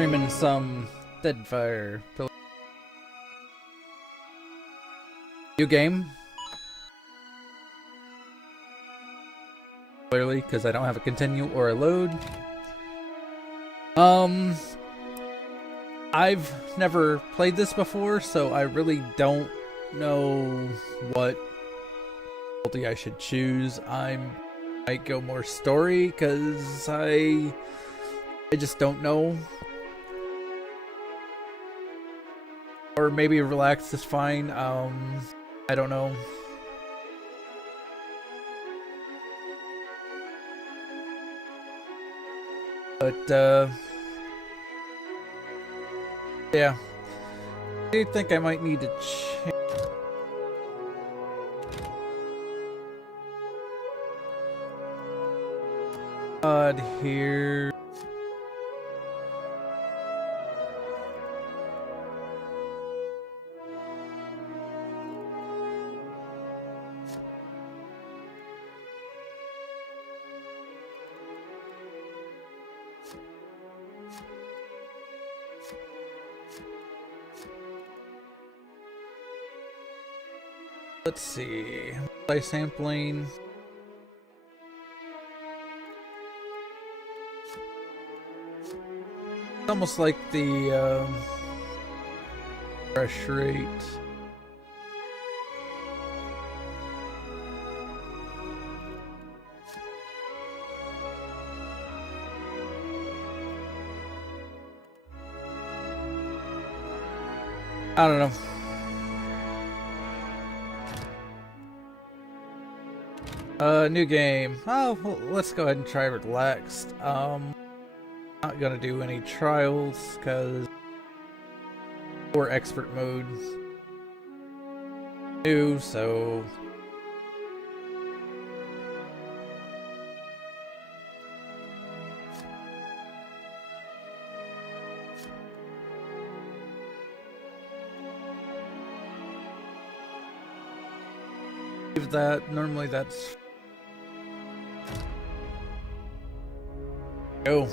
streaming some Deadfire. New game. Clearly, because I don't have a continue or a load. I've never played this before, so I really don't know what difficulty I should choose. I might go more story, because I just don't know. Or maybe relax is fine. I don't know. But, yeah. I do think I might need to change. Here. Let's see. Play sampling. It's almost like the refresh rate. I don't know. New game. Oh, well, let's go ahead and try relaxed. Not gonna do any trials, cause or expert mode. New, so leave that. Normally that's go.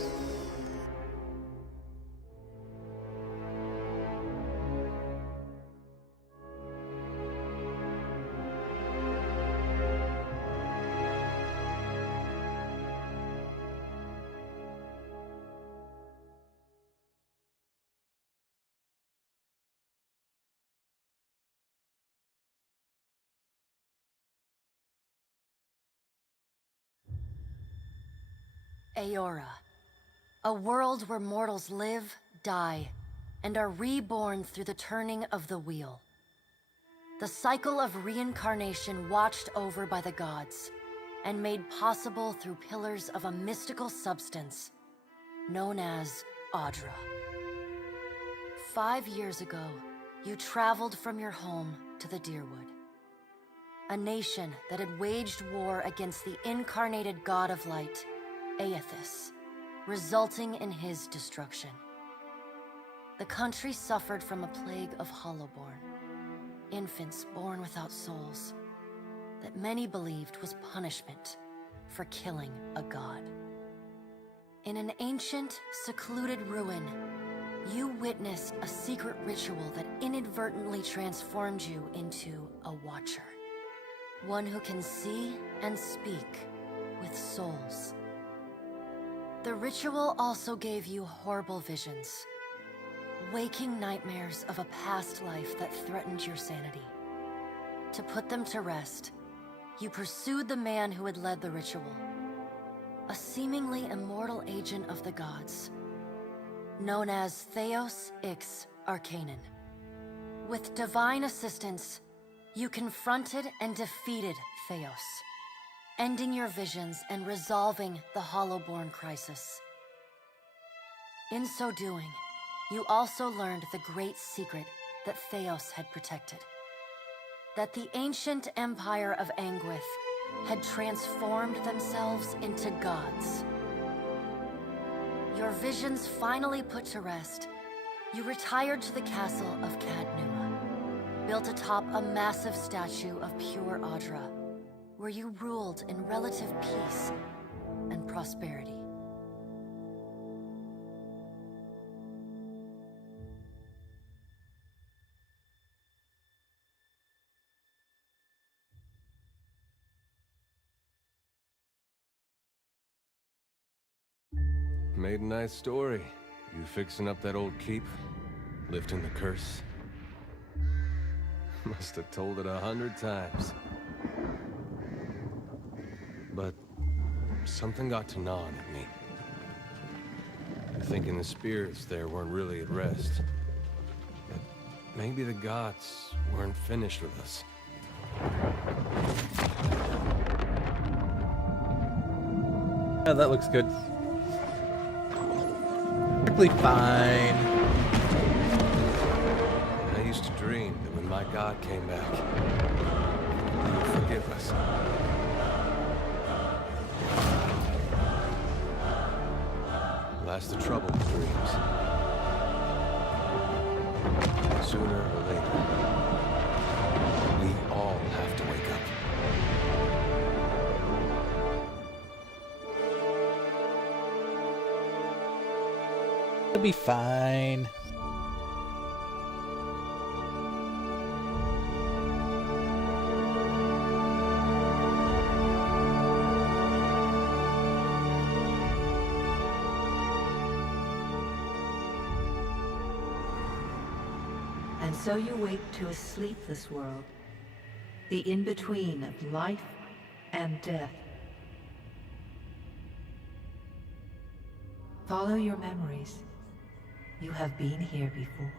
Aora, a world where mortals live, die, and are reborn through the turning of the wheel. The cycle of reincarnation watched over by the gods, and made possible through pillars of a mystical substance known as Audra. 5 years ago, you traveled from your home to the Deerwood, a nation that had waged war against the incarnated god of light, Aethys, resulting in his destruction. The country suffered from a plague of hollowborn, infants born without souls, that many believed was punishment for killing a god. In an ancient, secluded ruin, you witnessed a secret ritual that inadvertently transformed you into a Watcher. One who can see and speak with souls. The ritual also gave you horrible visions, waking nightmares of a past life that threatened your sanity. To put them to rest, you pursued the man who had led the ritual, a seemingly immortal agent of the gods, known as Theos Ix Arcanon. With divine assistance, you confronted and defeated Theos, ending your visions and resolving the Hollowborn crisis. In so doing, you also learned the great secret that Theos had protected. That the ancient empire of Anguith had transformed themselves into gods. Your visions finally put to rest, you retired to the castle of Cadnua, built atop a massive statue of pure Audra, where you ruled in relative peace and prosperity. Made a nice story. You fixing up that old keep? Lifting the curse? Must have told it 100 times. But something got to gnawing at me. Thinking the spirits there weren't really at rest. That maybe the gods weren't finished with us. Yeah, that looks good. Perfectly fine. I used to dream that when my god came back, he would forgive us. That's the trouble with dreams. Sooner or later, we all have to wake up. It'll be fine. And so you wake to a sleepless world, the in-between of life and death. Follow your memories. You have been here before.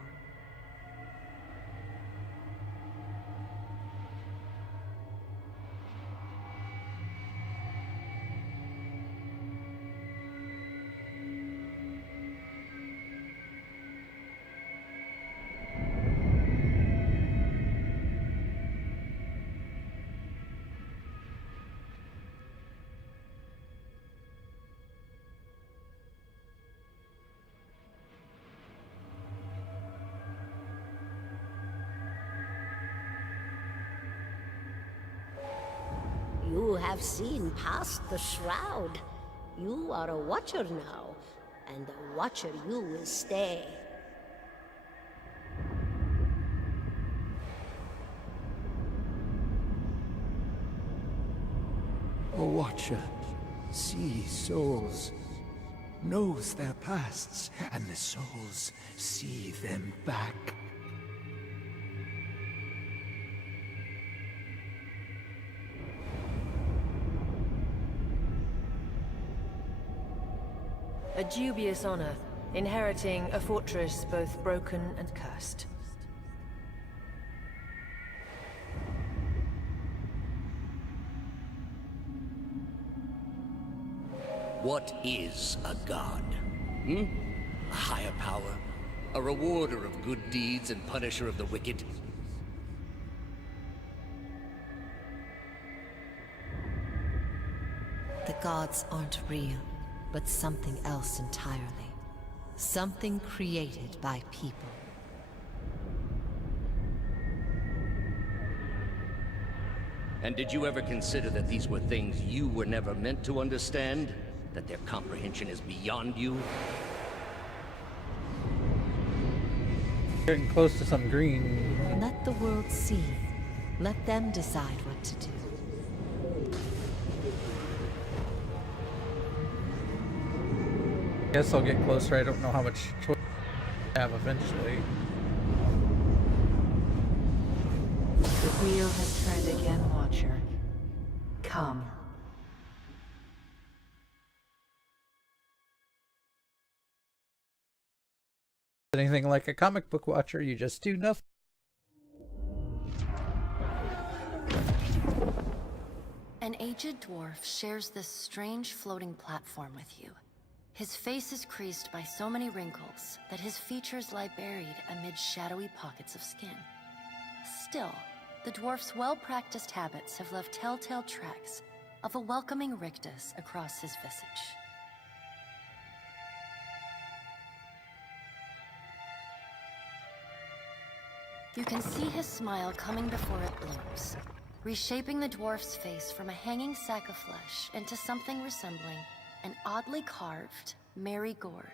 You have seen past the shroud. You are a watcher now, and a watcher you will stay. A watcher sees souls, knows their pasts, and the souls see them back. A dubious honor, inheriting a fortress both broken and cursed. What is a god? A higher power? A rewarder of good deeds and punisher of the wicked? The gods aren't real, but something else entirely. Something created by people. And did you ever consider that these were things you were never meant to understand? That their comprehension is beyond you? Getting close to some green. Let the world see. Let them decide what to do. Guess I'll get closer. I don't know how much choice I have eventually. The wheel has turned again, Watcher. Come. Anything like a comic book watcher, you just do nothing. An aged dwarf shares this strange floating platform with you. His face is creased by so many wrinkles that his features lie buried amid shadowy pockets of skin. Still, the dwarf's well-practiced habits have left telltale tracks of a welcoming rictus across his visage. You can see his smile coming before it blooms, reshaping the dwarf's face from a hanging sack of flesh into something resembling an oddly carved, merry gourd,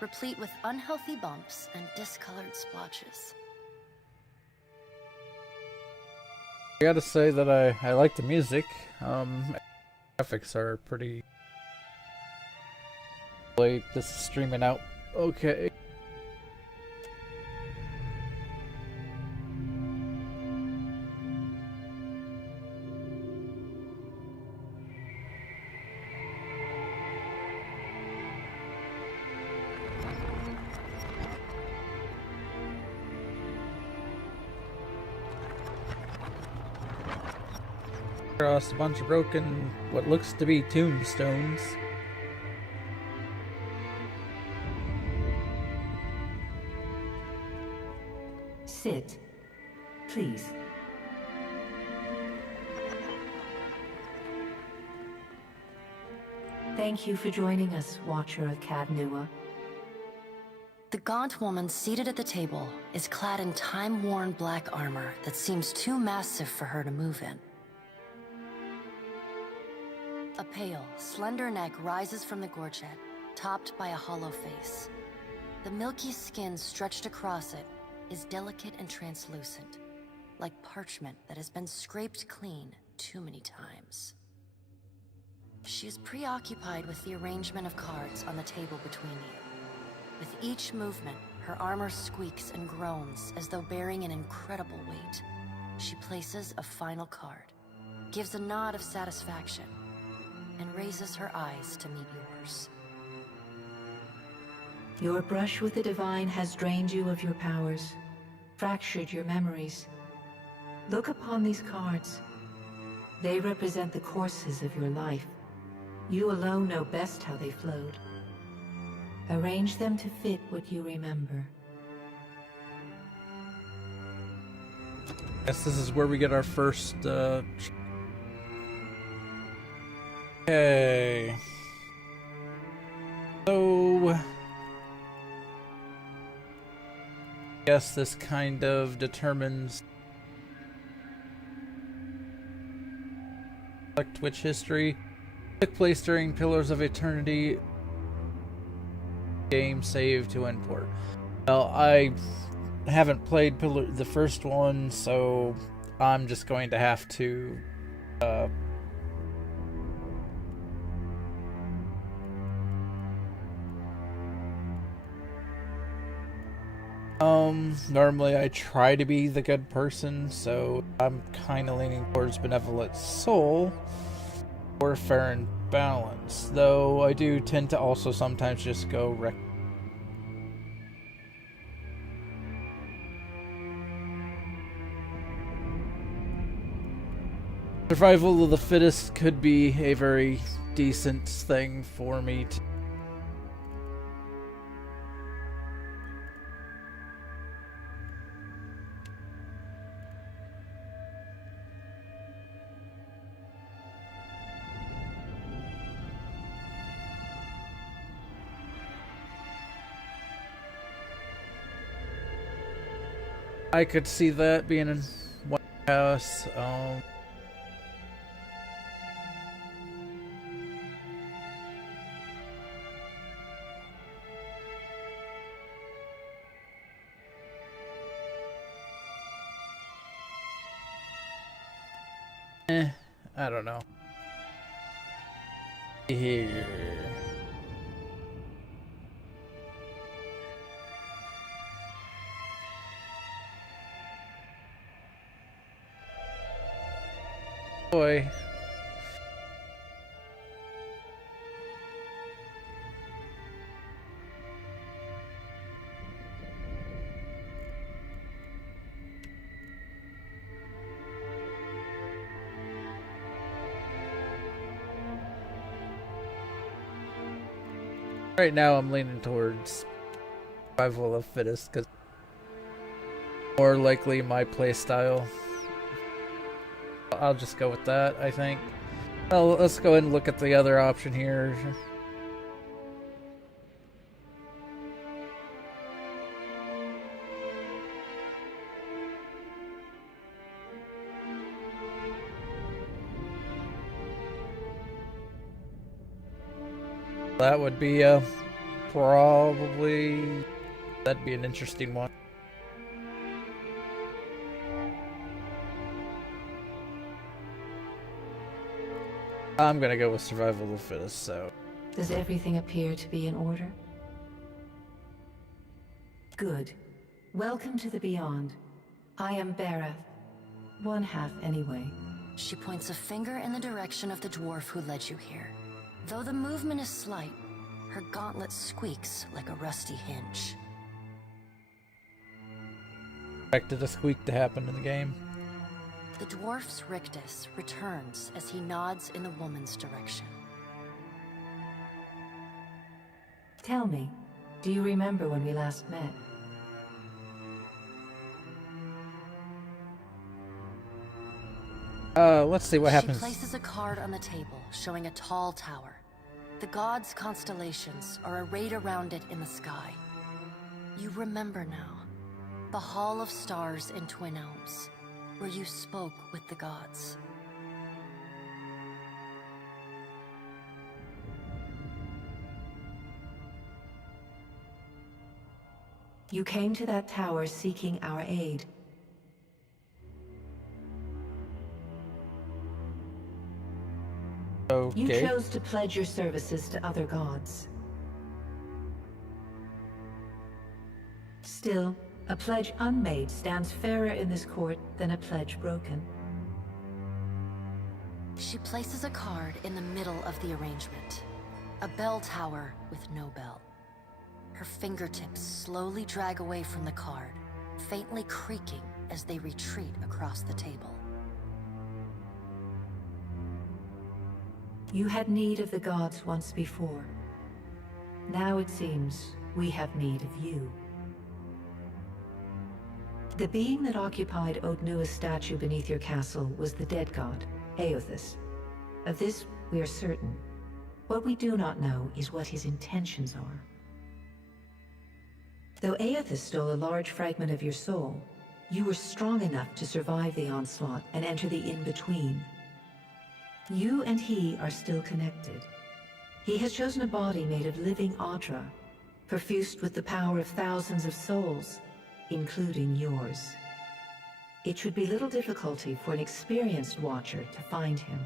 replete with unhealthy bumps and discolored splotches. I gotta say that I like the music. Graphics are pretty Wait, this is streaming out. Okay. Across a bunch of broken, what looks to be tombstones. Sit, please. Thank you for joining us, Watcher of Cadnua. The gaunt woman seated at the table is clad in time-worn black armor that seems too massive for her to move in. A pale, slender neck rises from the gorget, topped by a hollow face. The milky skin stretched across it is delicate and translucent, like parchment that has been scraped clean too many times. She is preoccupied with the arrangement of cards on the table between you. With each movement, her armor squeaks and groans as though bearing an incredible weight. She places a final card, gives a nod of satisfaction, and raises her eyes to meet yours. Your brush with the divine has drained you of your powers, fractured your memories. Look upon these cards. They represent the courses of your life. You alone know best how they flowed. Arrange them to fit what you remember. Guess this is where we get our first, Okay. So... guess this kind of determines Select Witch history. Took place during Pillars of Eternity. Game save to import. Well, I haven't played the first one, so I'm just going to have to normally I try to be the good person, so I'm kind of leaning towards Benevolent Soul or Fair and Balance, though I do tend to also sometimes just go Survival of the Fittest could be a very decent thing for me to I could see that being in White House. I don't know. Here. Boy. Right now I'm leaning towards Survival of the Fittest because more likely my playstyle. I'll just go with that, I think. Well, let's go ahead and look at the other option here. That would be probably... that'd be an interesting one. I'm gonna go with Survival of the Fittest, so... Does everything appear to be in order? Good. Welcome to the Beyond. I am Bareth. One half, anyway. She points a finger in the direction of the dwarf who led you here. Though the movement is slight, her gauntlet squeaks like a rusty hinge. Expected a squeak to happen in the game. The dwarf's rictus returns as he nods in the woman's direction. Tell me, do you remember when we last met? Let's see what happens. She places a card on the table, showing a tall tower. The gods' constellations are arrayed around it in the sky. You remember now. The Hall of Stars in Twin Elms, where you spoke with the gods. You came to that tower seeking our aid. Okay. You chose to pledge your services to other gods. Still, a pledge unmade stands fairer in this court than a pledge broken. She places a card in the middle of the arrangement. A bell tower with no bell. Her fingertips slowly drag away from the card, faintly creaking as they retreat across the table. You had need of the gods once before. Now it seems we have need of you. The being that occupied Odnua's statue beneath your castle was the dead god, Aothis. Of this we are certain. What we do not know is what his intentions are. Though Aothis stole a large fragment of your soul, you were strong enough to survive the onslaught and enter the in-between. You and he are still connected. He has chosen a body made of living Audra, perfused with the power of thousands of souls, including yours. It should be little difficulty for an experienced watcher to find him.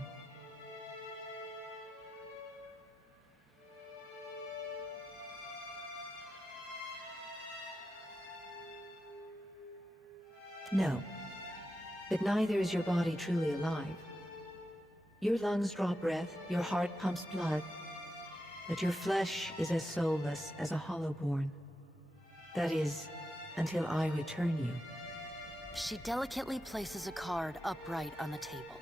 No, but neither is your body truly alive. Your lungs draw breath, your heart pumps blood, but your flesh is as soulless as a hollowborn. That is, until I return you. She delicately places a card upright on the table.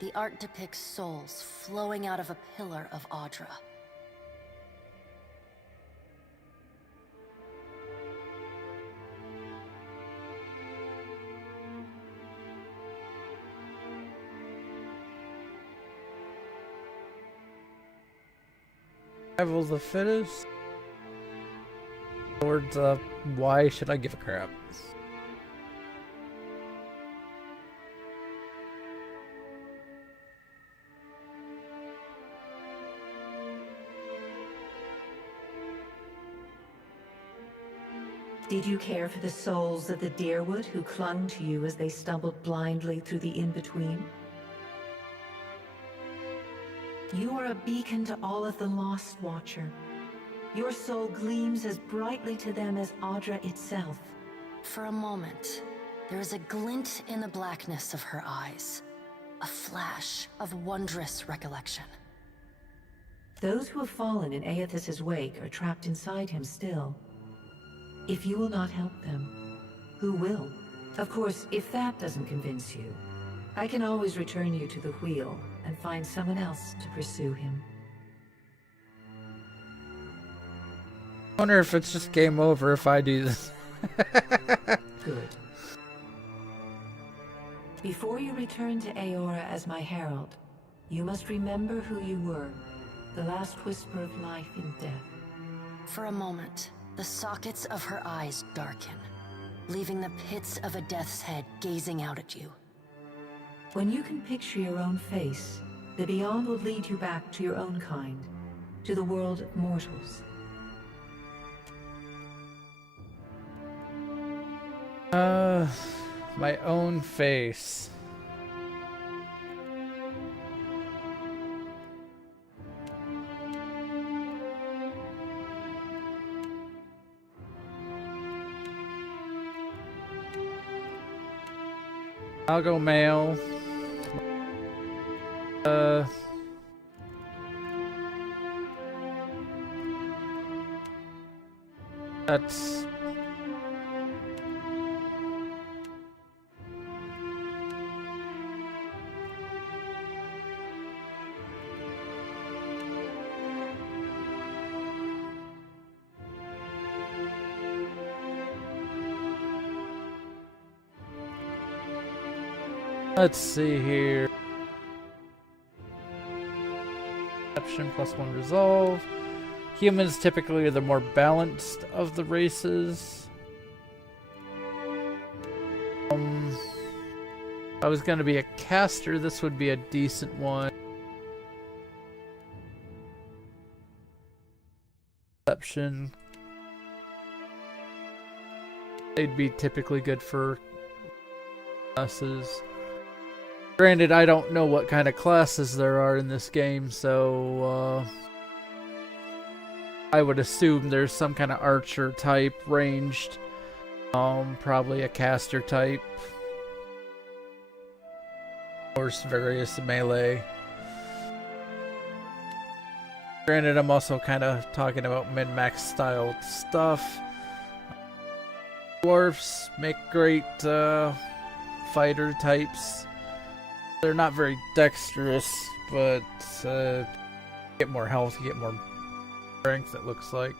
The art depicts souls flowing out of a pillar of Audra. Survival of the fittest. Towards why should I give a crap? Did you care for the souls of the Deerwood who clung to you as they stumbled blindly through the in-between? You are a beacon to all of the lost, Watcher. Your soul gleams as brightly to them as Audra itself. For a moment, there is a glint in the blackness of her eyes. A flash of wondrous recollection. Those who have fallen in Aethys' wake are trapped inside him still. If you will not help them, who will? Of course, if that doesn't convince you, I can always return you to the wheel and find someone else to pursue him. I wonder if it's just game over if I do this. Good. Before you return to Aora as my herald, you must remember who you were, the last whisper of life in death. For a moment, the sockets of her eyes darken, leaving the pits of a death's head gazing out at you. When you can picture your own face, the Beyond will lead you back to your own kind, to the world of mortals. My own face. I'll go male. That's... Let's see here. Perception +1 resolve. Humans typically are the more balanced of the races. If I was going to be a caster, this would be a decent one. Perception. They'd be typically good for classes. Granted, I don't know what kind of classes there are in this game, so I would assume there's some kind of archer type, ranged, probably a caster type, or various melee. Granted, I'm also kind of talking about min-max style stuff. Dwarfs make great fighter types. They're not very dexterous, but get more health, you get more strength, it looks like.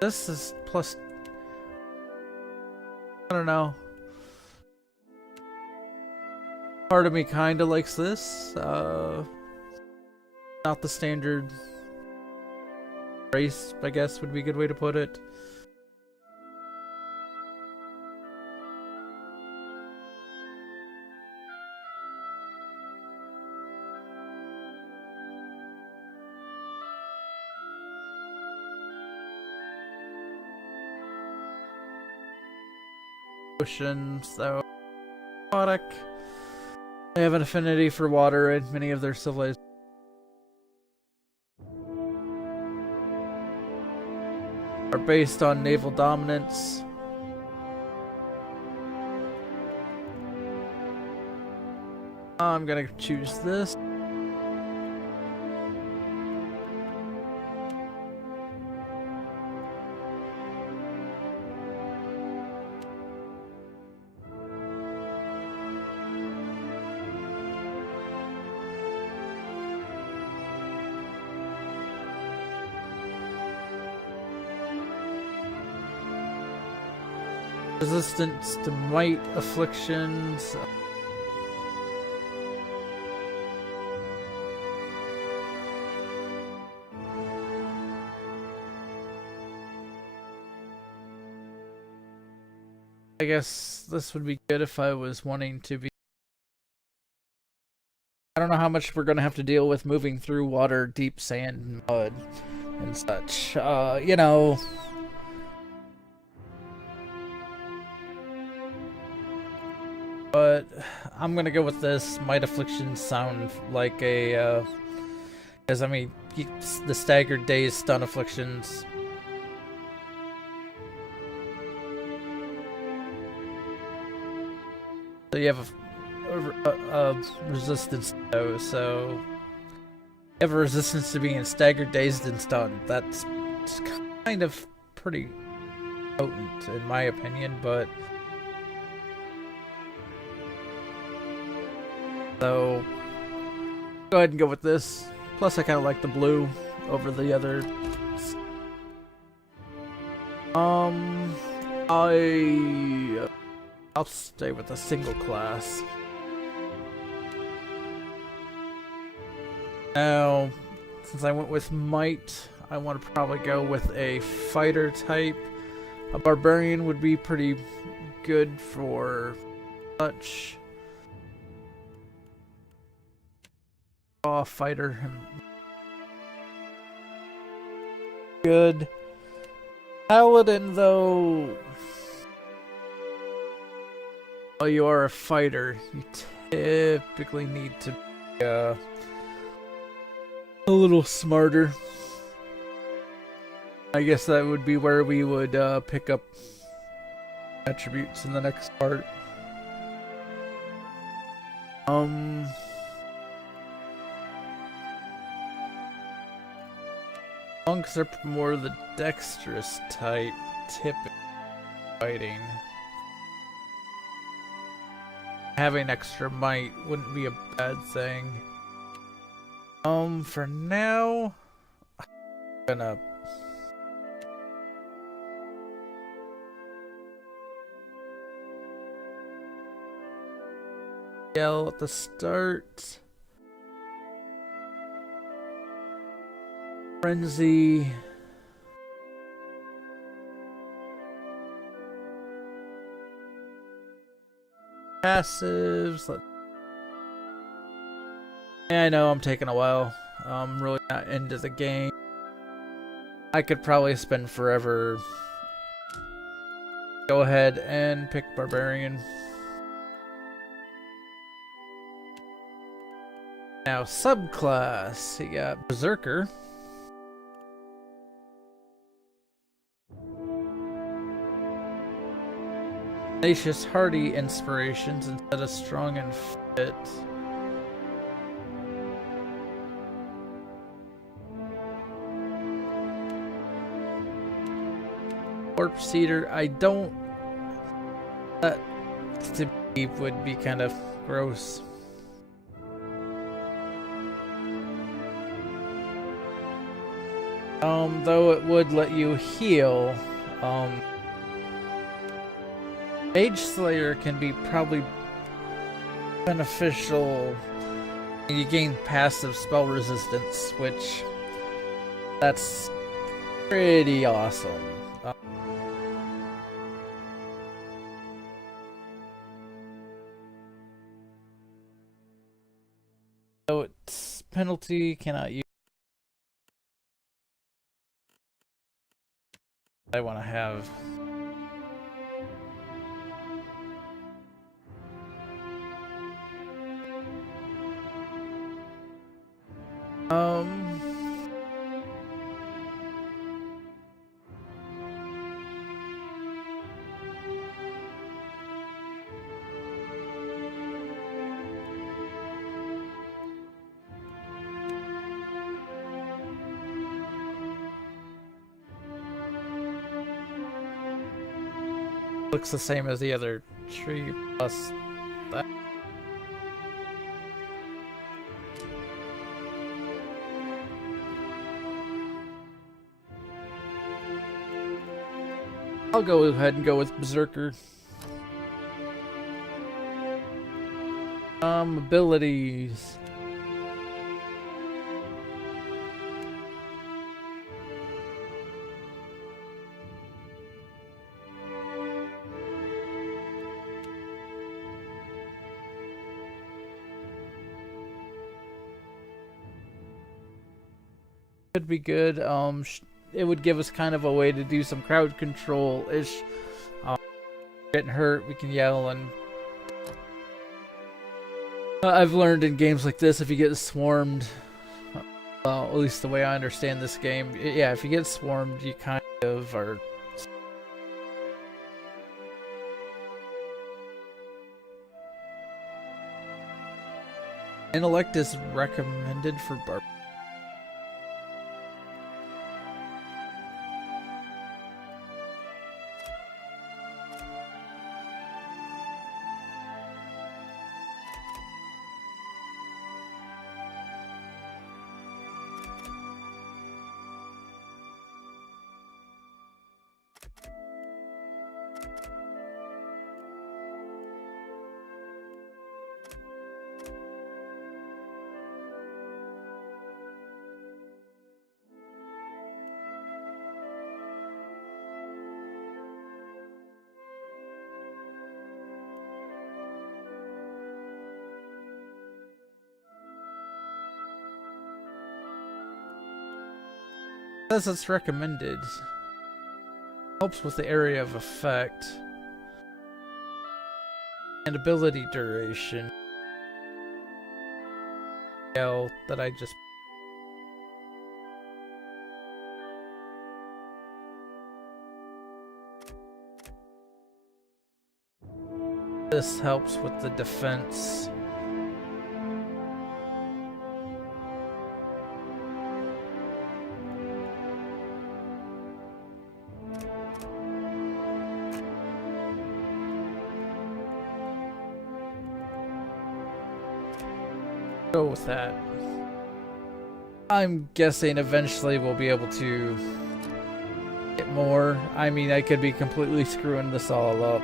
This is plus... I don't know. Part of me kinda likes this. Not the standard race, I guess would be a good way to put it. Ocean, so aquatic. They have an affinity for water in many of their civilizations. Are based on naval dominance. I'm gonna choose this. Resistance to might, afflictions. I guess this would be good if I was wanting to be... I don't know how much we're going to have to deal with moving through water, deep sand, and mud, and such. You know... But I'm gonna go with this. Might afflictions sound like a, because I mean, the staggered days stun afflictions. So you have a resistance to those, so you have a resistance to being staggered, dazed, and stunned. That's kind of pretty potent in my opinion, but so go ahead and go with this. Plus I kind of like the blue over the other. I'll stay with a single class. Now, since I went with might, I want to probably go with a fighter type. A barbarian would be pretty good for such. Fighter. Good. Paladin, though. While you are a fighter, you typically need to be a little smarter. I guess that would be where we would pick up attributes in the next part. Monks are more the dexterous type, typically fighting. Having extra might wouldn't be a bad thing. For now, I'm gonna yell at the start. Frenzy. Passives. Yeah, I know I'm taking a while. I'm really not into the game. I could probably spend forever. Go ahead and pick Barbarian. Now, subclass. You got Berserker. Tenacious, hardy inspirations instead of strong and fit. Corpse Eater, I don't... That to me would be kind of gross. Though it would let you heal, Mage Slayer can be probably beneficial. You gain passive spell resistance, which that's pretty awesome. So it's penalty cannot use. I want to have. Looks the same as the other tree plus that. I'll go ahead and go with Berserker. Abilities. Could be good. It would give us kind of a way to do some crowd control-ish. Getting hurt, we can yell, and I've learned in games like this, if you get swarmed, at least the way I understand this game, yeah, if you get swarmed, you kind of are. Intellect is recommended for Barbarian. Says it's recommended. Helps with the area of effect. And ability duration. That I just This helps with the defense. Go with that. I'm guessing eventually we'll be able to get more. I mean, I could be completely screwing this all up.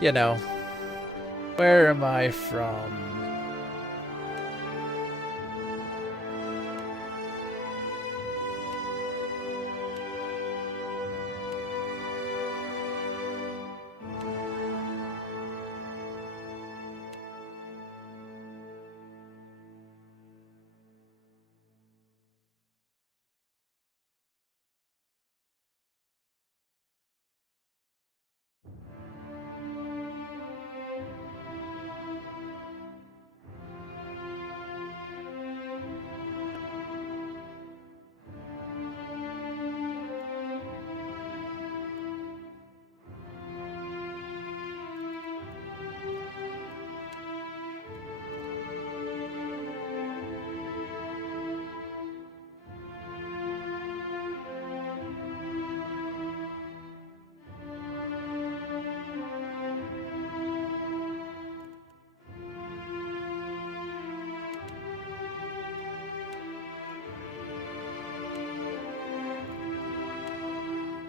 You know, where am I from?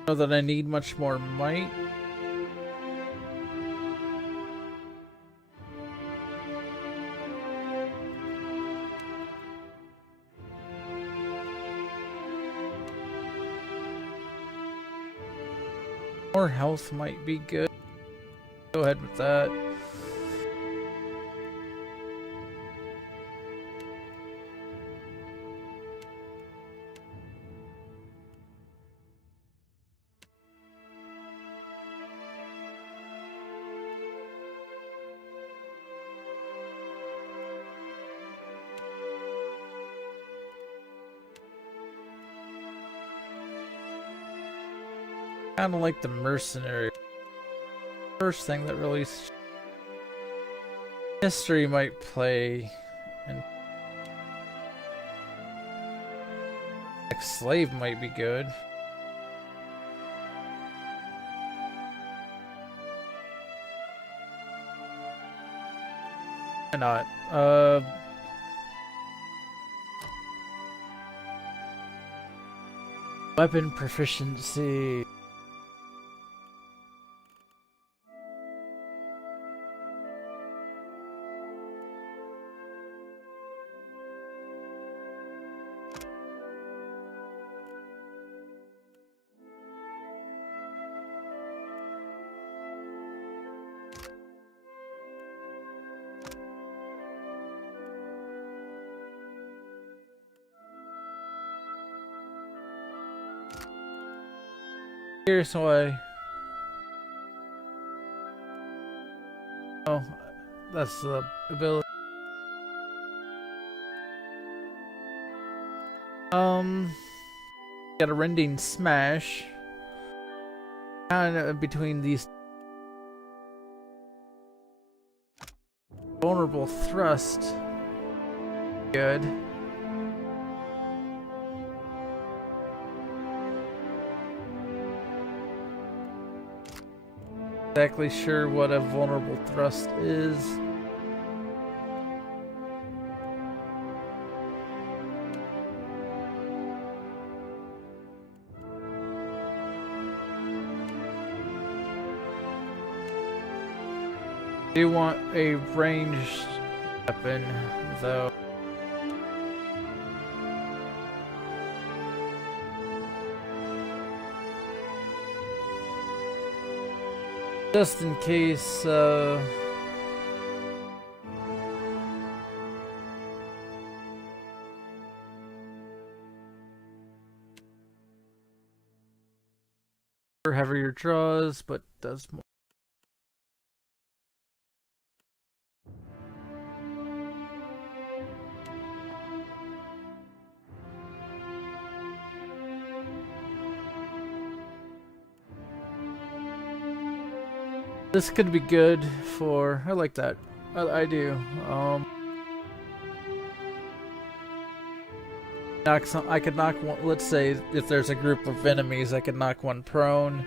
Know that I need much more might. More health might be good. Go ahead with that. Kind of like the mercenary. First thing that really history might play, and slave might be good. Why not? Weapon proficiency. Here's why. Oh, that's the ability. Got a rending smash. Kind of between these. Vulnerable thrust. Good. Exactly sure what a vulnerable thrust is. Do want a ranged weapon, though. Just in case, for heavier draws, but does more. This could be good for... I like that. I do. I could knock one... Let's say if there's a group of enemies, I could knock one prone.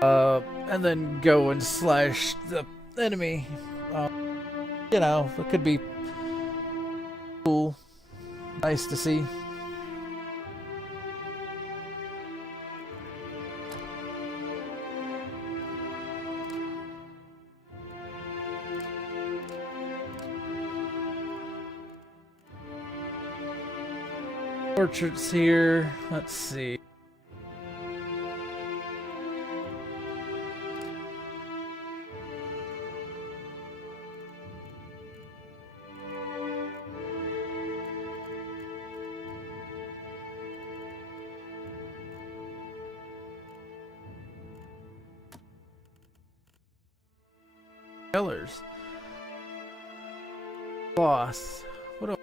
And then go and slash the enemy. You know, it could be cool. Nice to see. Portraits here. Let's see. Colors. Boss. What do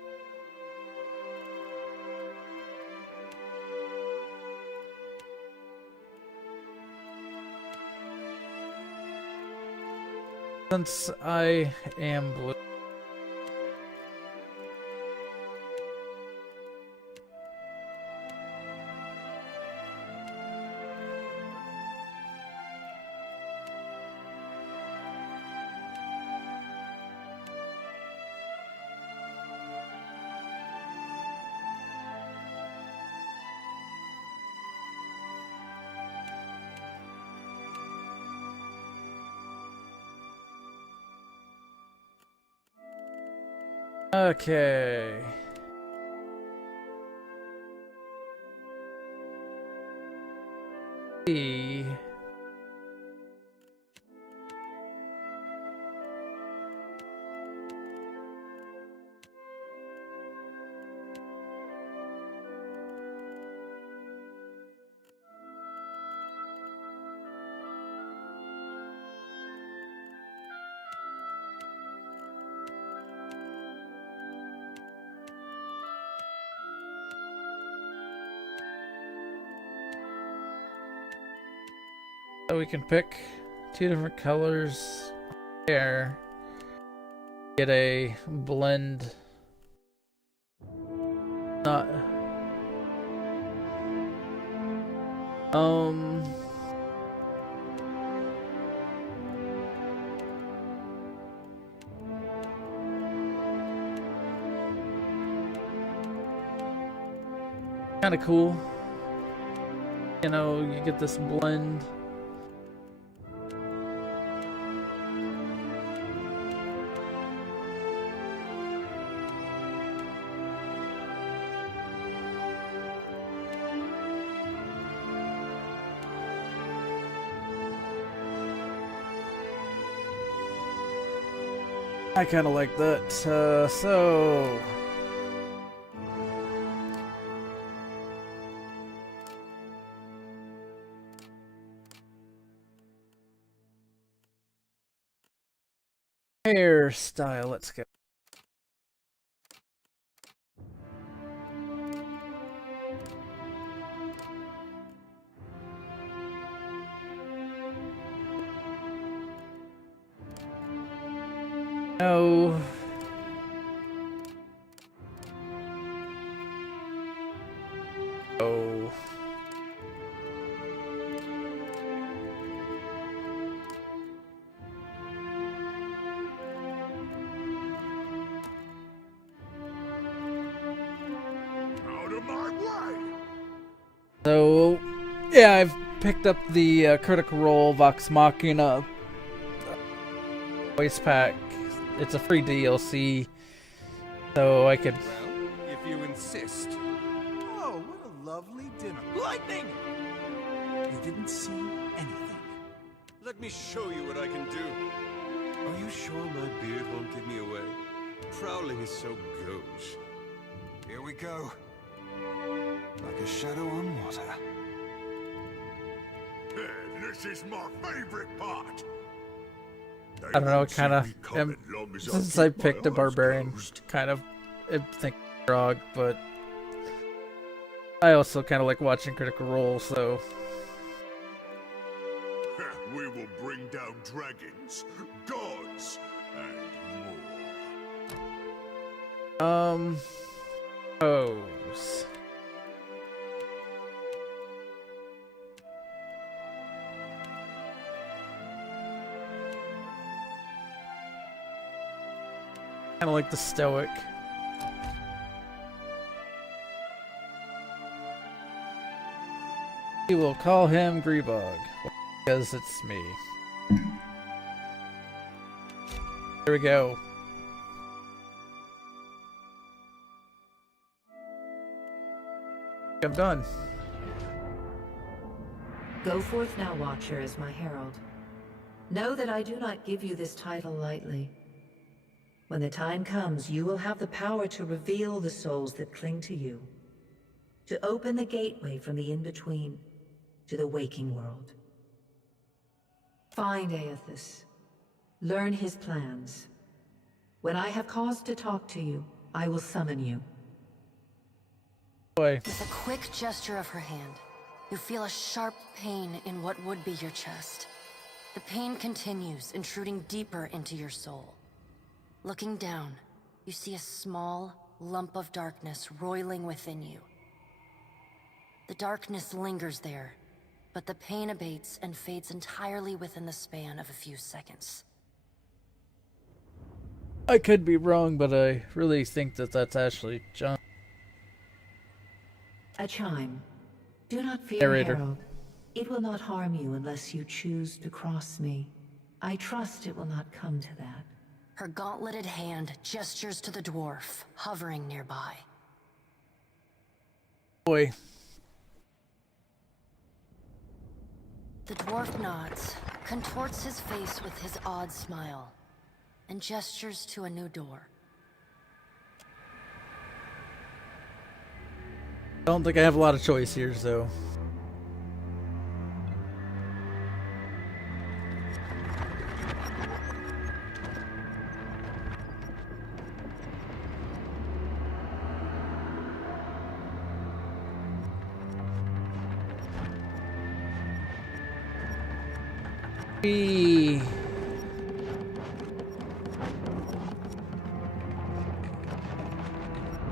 Since I am blue. Okay. See. So we can pick two different colors there. Get a blend. Not. Kind of cool. You know, you get this blend. I kind of like that. So hairstyle. Let's go. No. Oh. Out of my way! So, yeah, I've picked up the Critical Role Vox Machina voice pack. It's a free DLC, so I could. Well, if you insist. Oh, what a lovely dinner. Lightning! You didn't see anything. Let me show you what I can do. Are you sure my beard won't give me away? Prowling is so gauche. Here we go. Like a shadow on water. This is my favorite part. I don't know, kind of. Since I picked a barbarian, kind of think Grog, but I also kind of like watching Critical Role, so. we will bring down dragons, gods, and more. Pose. Kind of like the stoic. We will call him Greebog because it's me. Here we go. I'm done. Go forth now, Watcher, as my herald. Know that I do not give you this title lightly. When the time comes, you will have the power to reveal the souls that cling to you, to open the gateway from the in-between to the waking world. Find Aethys. Learn his plans. When I have cause to talk to you, I will summon you. Boy. With a quick gesture of her hand, you feel a sharp pain in what would be your chest. The pain continues, intruding deeper into your soul. Looking down, you see a small lump of darkness roiling within you. The darkness lingers there, but the pain abates and fades entirely within the span of a few seconds. I could be wrong, but I really think that that's actually John. A chime. Do not fear, Narrator. Herald. It will not harm you unless you choose to cross me. I trust it will not come to that. Her gauntleted hand gestures to the dwarf, hovering nearby. Boy. The dwarf nods, contorts his face with his odd smile, and gestures to a new door. I don't think I have a lot of choice here, so.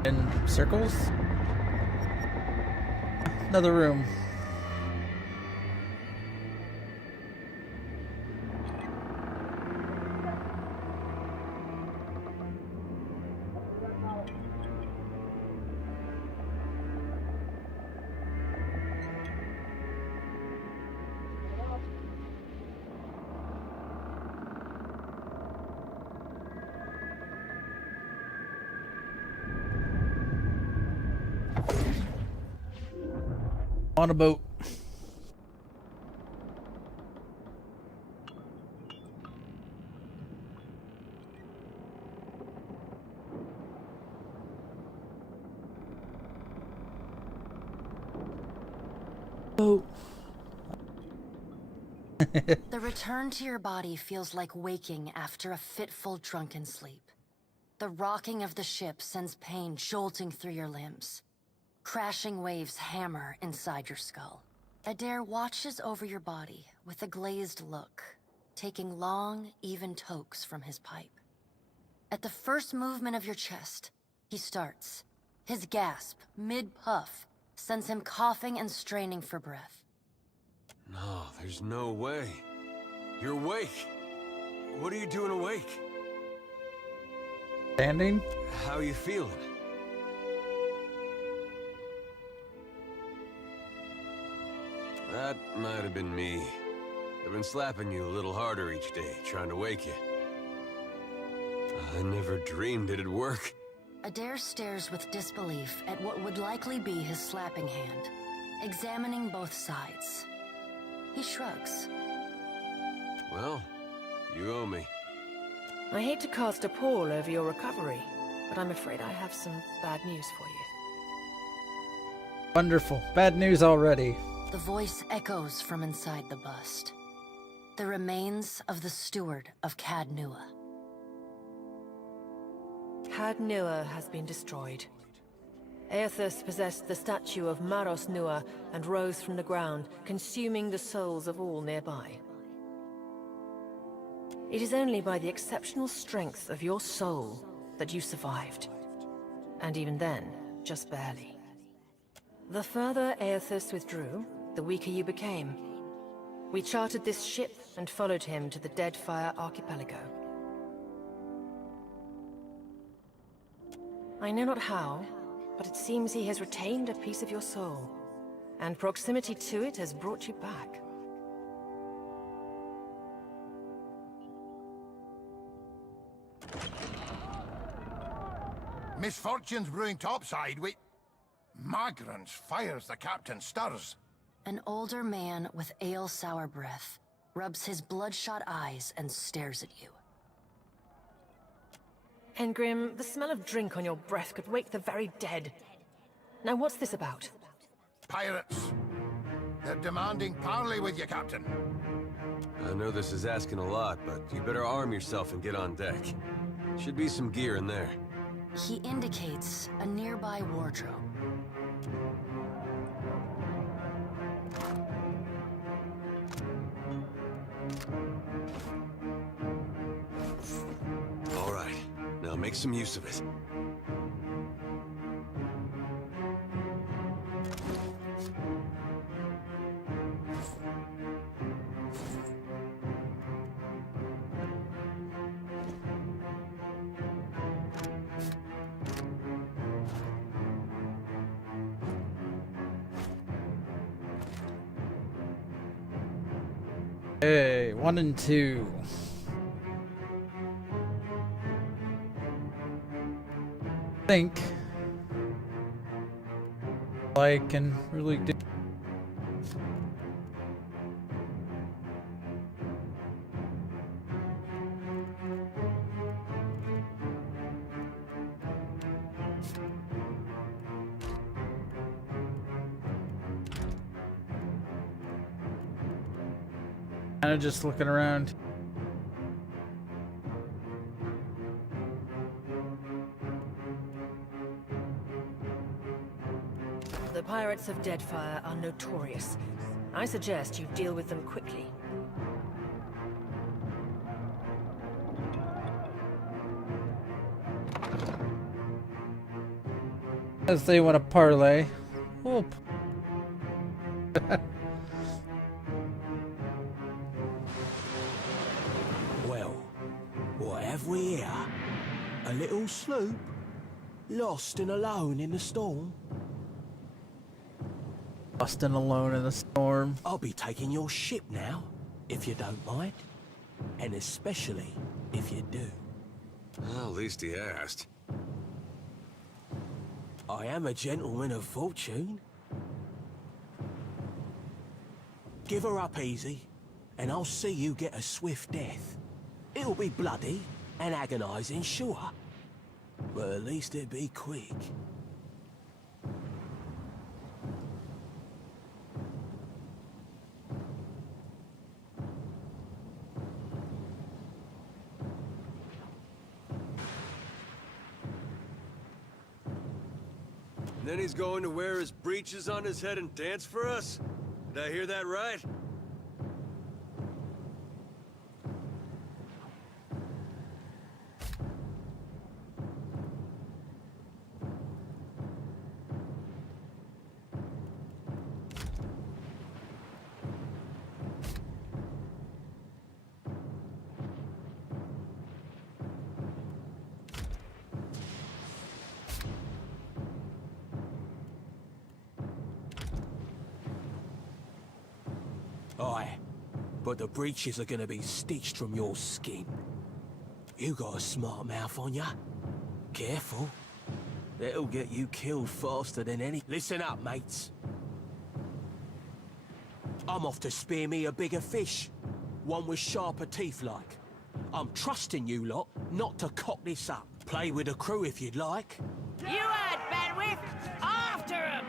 In circles? Another room. On a boat. Boat. The return to your body feels like waking after a fitful drunken sleep. The rocking of the ship sends pain jolting through your limbs. Crashing waves hammer inside your skull. Adair watches over your body with a glazed look, taking long, even tokes from his pipe. At the first movement of your chest, he starts. His gasp, mid-puff, sends him coughing and straining for breath. No, there's no way. You're awake. What are you doing awake? Standing? How are you feeling? That might have been me. I've been slapping you a little harder each day, trying to wake you. I never dreamed it'd work. Adair stares with disbelief at what would likely be his slapping hand, examining both sides. He shrugs. Well, you owe me. I hate to cast a pall over your recovery, but I'm afraid I have some bad news for you. Wonderful. Bad news already. The voice echoes from inside the bust. The remains of the steward of Cad Nua. Cad Nua has been destroyed. Aethys possessed the statue of Maros Nua and rose from the ground, consuming the souls of all nearby. It is only by the exceptional strength of your soul that you survived. And even then, just barely. The further Aethys withdrew, the weaker you became. We chartered this ship and followed him to the Deadfire archipelago. I know not how, but it seems he has retained a piece of your soul, and proximity to it has brought you back. Misfortunes brewing topside, we... Migrants fires the captain stirs. An older man with ale-sour breath rubs his bloodshot eyes and stares at you. Engrim, the smell of drink on your breath could wake the very dead. Now what's this about? Pirates. They're demanding parley with you, Captain. I know this is asking a lot, but you better arm yourself and get on deck. Should be some gear in there. He indicates a nearby wardrobe. All right, now make some use of it. Hey, 1 and 2. I think I can really do. Kind of just looking around. The pirates of Deadfire are notorious. I suggest you deal with them quickly. As they want to parlay. Oh. Well, what have we here? A little sloop? Lost and alone in the storm? Lost and alone in the storm. I'll be taking your ship now, if you don't mind. And especially if you do. Well, at least he asked. I am a gentleman of fortune. Give her up easy, and I'll see you get a swift death. It'll be bloody and agonizing, sure. But at least it'll be quick. And then he's going to wear his breeches on his head and dance for us? Did I hear that right? Aye, but the breeches are gonna be stitched from your skin. You got a smart mouth on ya. Careful. That'll get you killed faster than any... Listen up, mates. I'm off to spear me a bigger fish. One with sharper teeth like. I'm trusting you lot not to cock this up. Play with the crew if you'd like. You heard, Benwick! After him!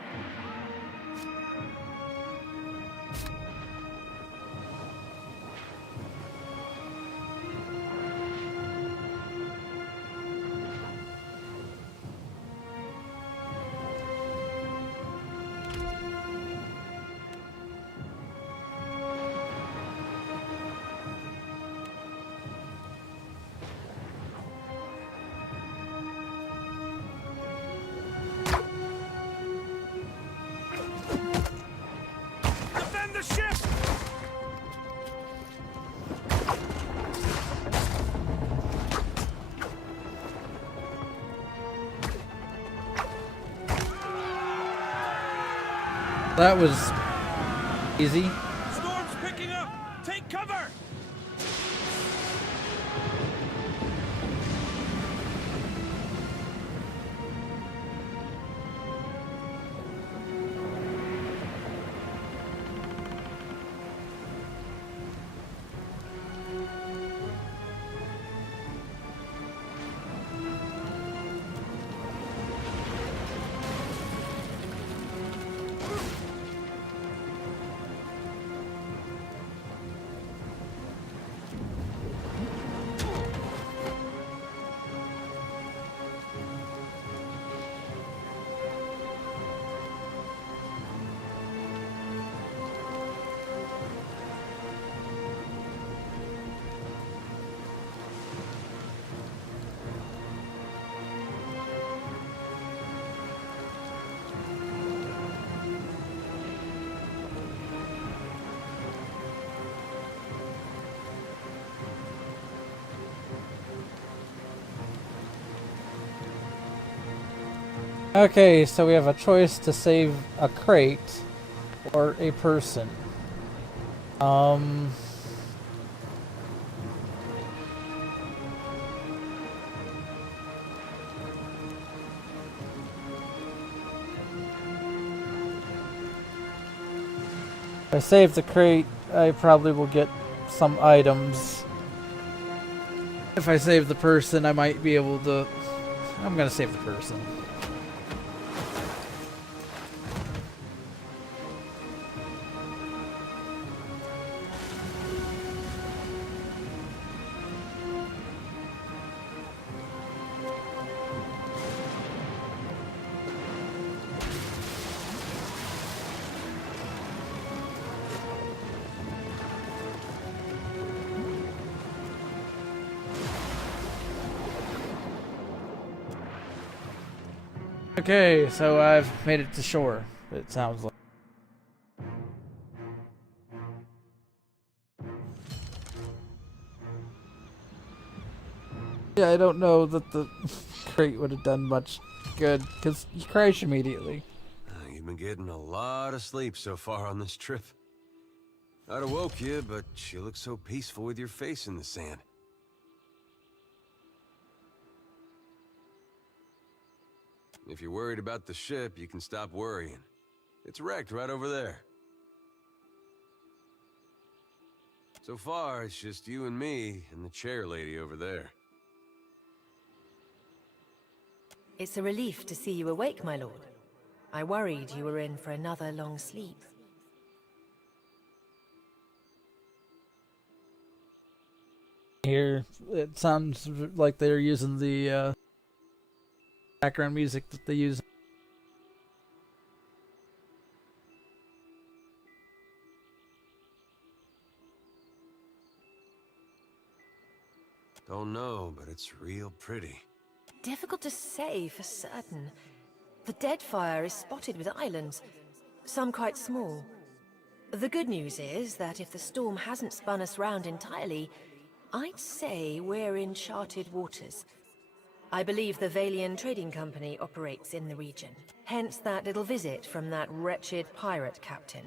That was easy. Storm's picking up! Take cover! Okay, so we have a choice to save a crate or a person. If I save the crate, I probably will get some items. If I save the person, I might be able to... I'm gonna save the person. Okay, so I've made it to shore, it sounds like. Yeah, I don't know that the crate would have done much good, because you crash immediately. You've been getting a lot of sleep so far on this trip. I'd have woke you, but you look so peaceful with your face in the sand. If you're worried about the ship, you can stop worrying. It's wrecked right over there. So far, it's just you and me and the chair lady over there. It's a relief to see you awake, my lord. I worried you were in for another long sleep. Here, it sounds like they're using the background music that they use. Don't know, but it's real pretty. Difficult to say for certain. The Deadfire is spotted with islands, some quite small. The good news is that if the storm hasn't spun us round entirely, I'd say we're in charted waters. I believe the Valian Trading Company operates in the region, hence that little visit from that wretched pirate captain.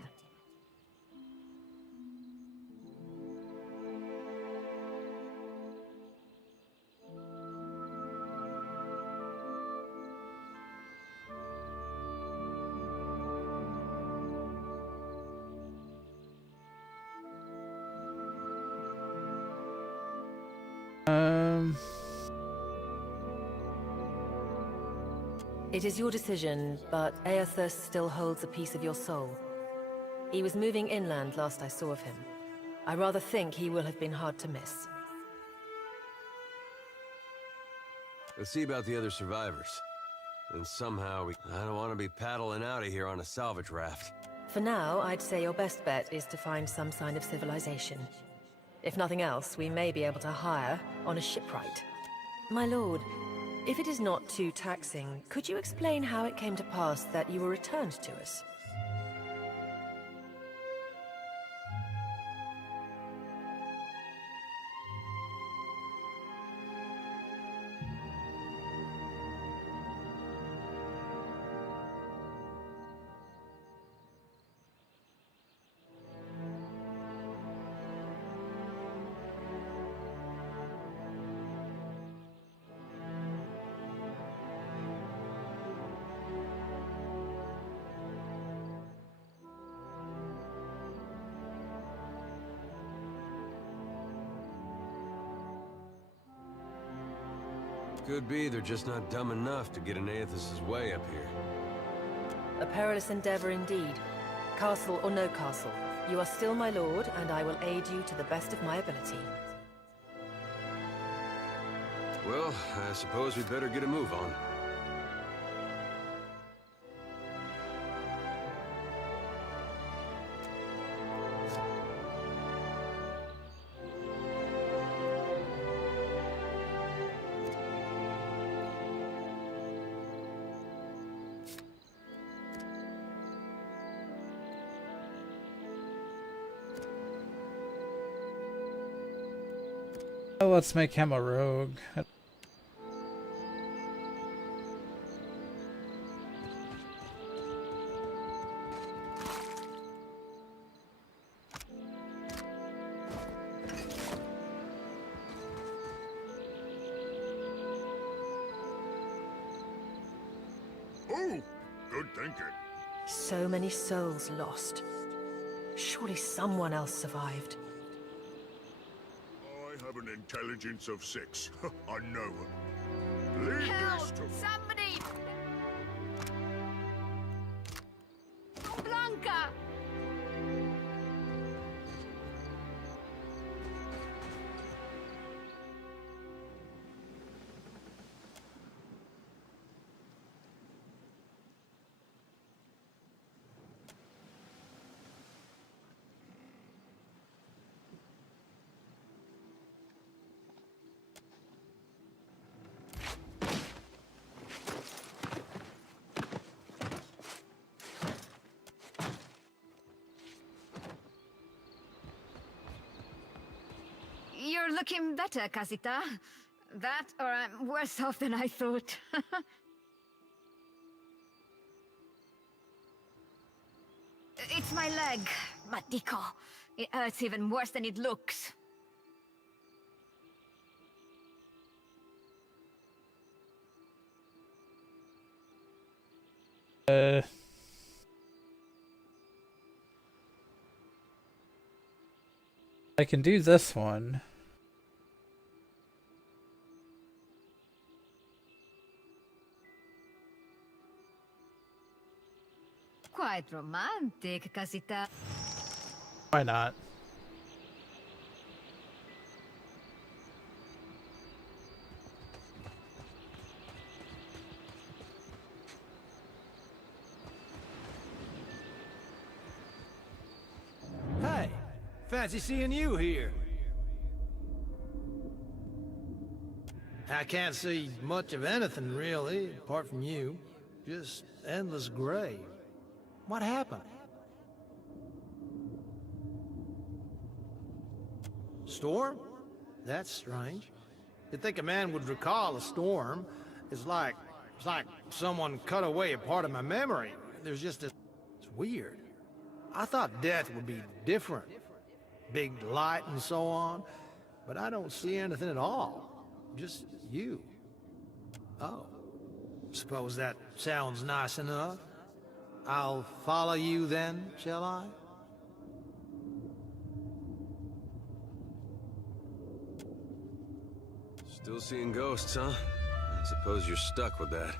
It is your decision, but Aethus still holds a piece of your soul. He was moving inland last I saw of him. I rather think he will have been hard to miss. Let's see about the other survivors. And somehow I don't want to be paddling out of here on a salvage raft. For now, I'd say your best bet is to find some sign of civilization. If nothing else, we may be able to hire on a shipwright. My lord, if it is not too taxing, could you explain how it came to pass that you were returned to us? Could be they're just not dumb enough to get in Aethys' way up here. A perilous endeavor indeed. Castle or no castle, you are still my lord, and I will aid you to the best of my ability. Well, I suppose we better get a move on. Oh, let's make him a rogue. Oh, good thinking. So many souls lost. Surely someone else survived. I have an intelligence of 6. I know. Leave Help! this to... Somebody! Blanca! You're looking better, Casita. That, or I'm worse off than I thought. It's my leg, Matico. It hurts even worse than it looks. I can do this one. Quite romantic, Casita. Why not? Hey, fancy seeing you here. I can't see much of anything, really, apart from you. Just endless gray. What happened? Storm? That's strange. You'd think a man would recall a storm. It's like someone cut away a part of my memory. There's just this... It's weird. I thought death would be different. Big light and so on. But I don't see anything at all. Just you. Oh. Suppose that sounds nice enough. I'll follow you then, shall I? Still seeing ghosts, huh? I suppose you're stuck with that.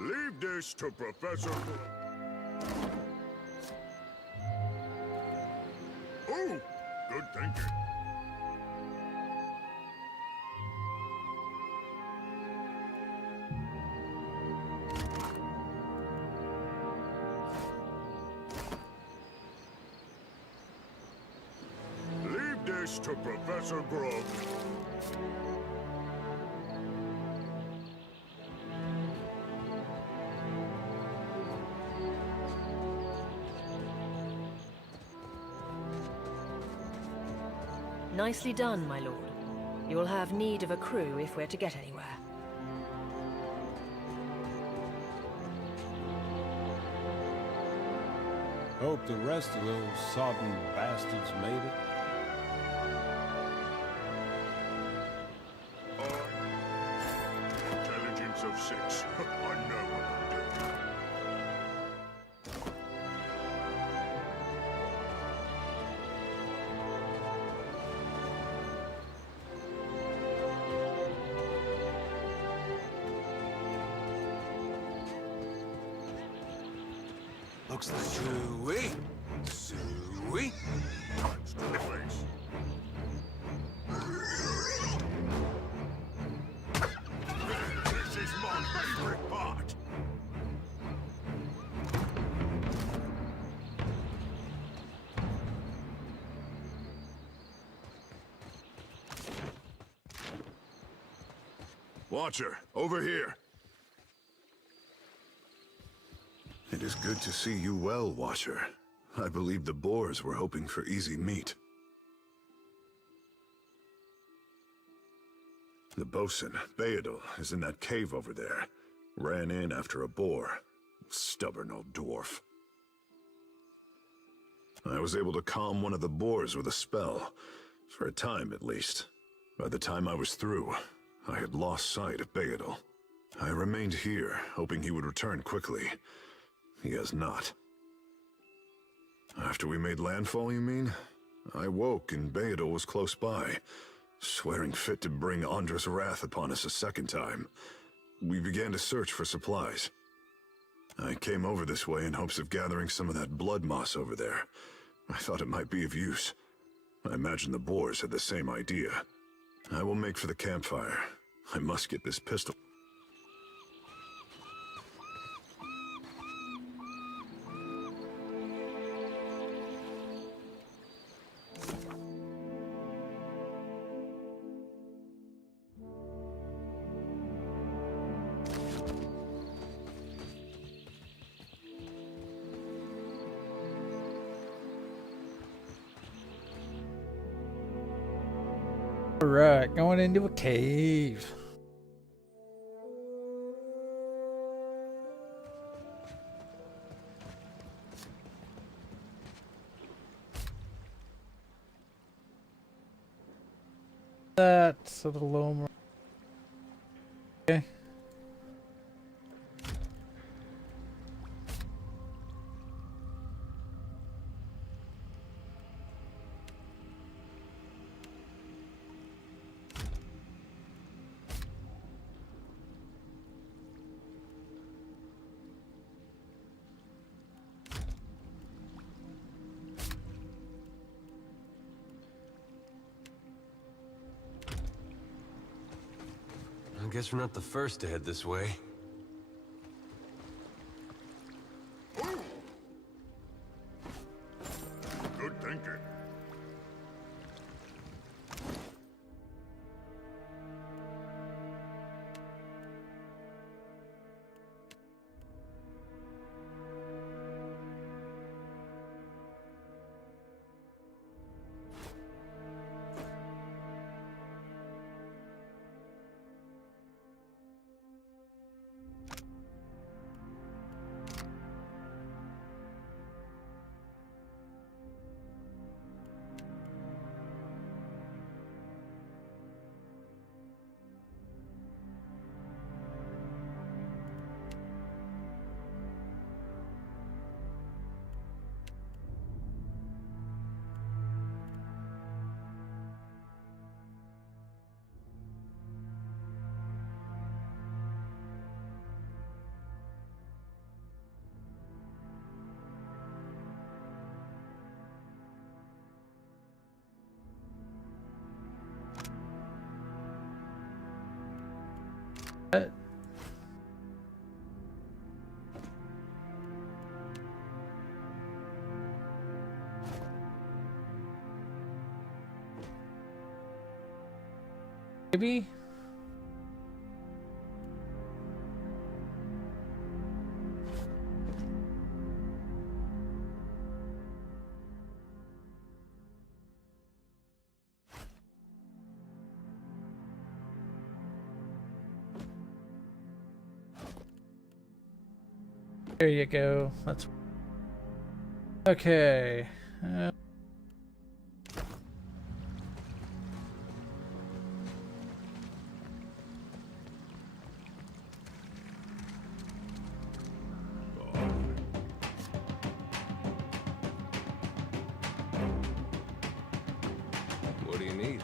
Leave this to Professor... Oh, good thinking. Leave this to Professor Grove. Nicely done, my lord. You will have need of a crew if we're to get anywhere. Hope the rest of those sodden bastards made it. Intelligence of 6. I know. Looks like Suey. Suey. Punch to the face. This is my favorite part. Watcher, over here. It is good to see you well, Watcher. I believe the boars were hoping for easy meat. The bosun, Beadle, is in that cave over there. Ran in after a boar. Stubborn old dwarf. I was able to calm one of the boars with a spell. For a time, at least. By the time I was through, I had lost sight of Beadle. I remained here, hoping he would return quickly. He has not. After we made landfall, you mean? I woke and Beadle was close by, swearing fit to bring Andra's wrath upon us a second time. We began to search for supplies. I came over this way in hopes of gathering some of that blood moss over there. I thought it might be of use. I imagine the boars had the same idea. I will make for the campfire. I must get this pistol. Alright, going into a cave. That's a little over. Okay. I guess we're not the first to head this way. Good thinking. Maybe? There you go. That's okay. What do you need?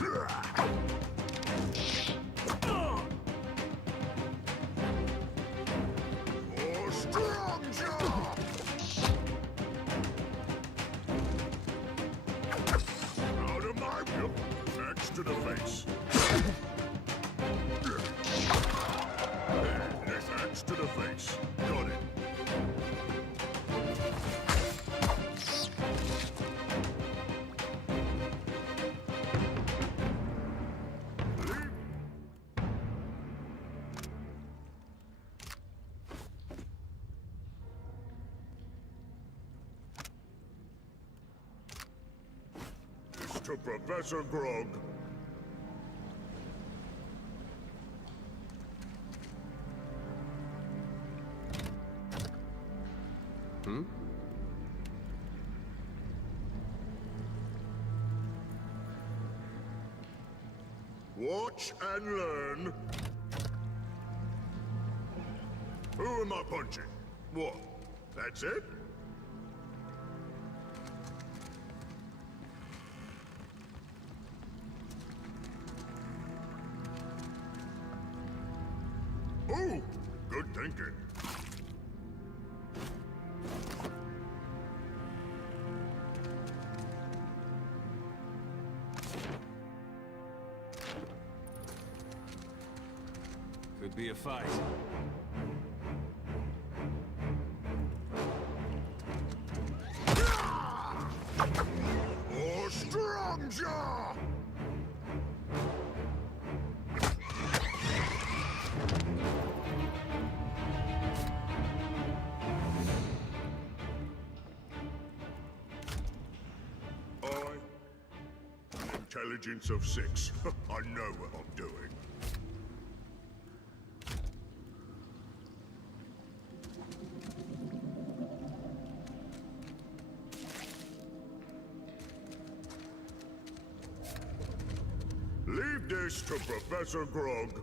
Oh, strong jaw! Out of my view. Axe to the face. This axe to the face. Got it. To Professor Grog. Hmm? Watch and learn. Who am I punching? What? That's it? Ooh, good thinking. Could be a fight. Oh, strong jaw! Intelligence of 6. I know what I'm doing. Leave this to Professor Grog.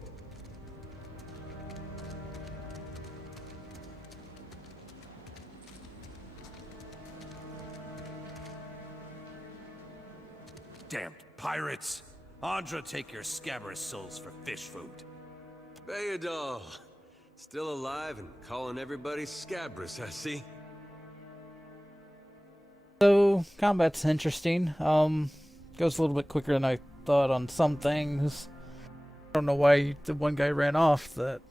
Damned pirates! Andra, take your scabrous souls for fish food. Bayadol. Still alive and calling everybody scabrous, I see. So, combat's interesting. Goes a little bit quicker than I thought on some things. I don't know why the one guy ran off. That.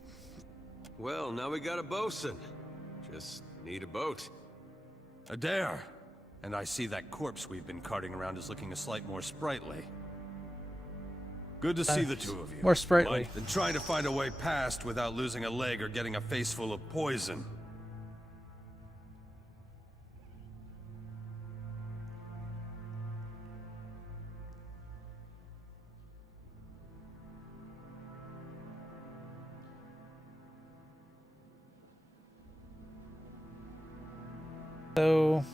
Well, now we got a bosun. Just need a boat. Adair! And I see that corpse we've been carting around is looking a slight more sprightly. Good to see the two of you. More sprightly. Like, than trying to find a way past without losing a leg or getting a face full of poison. So,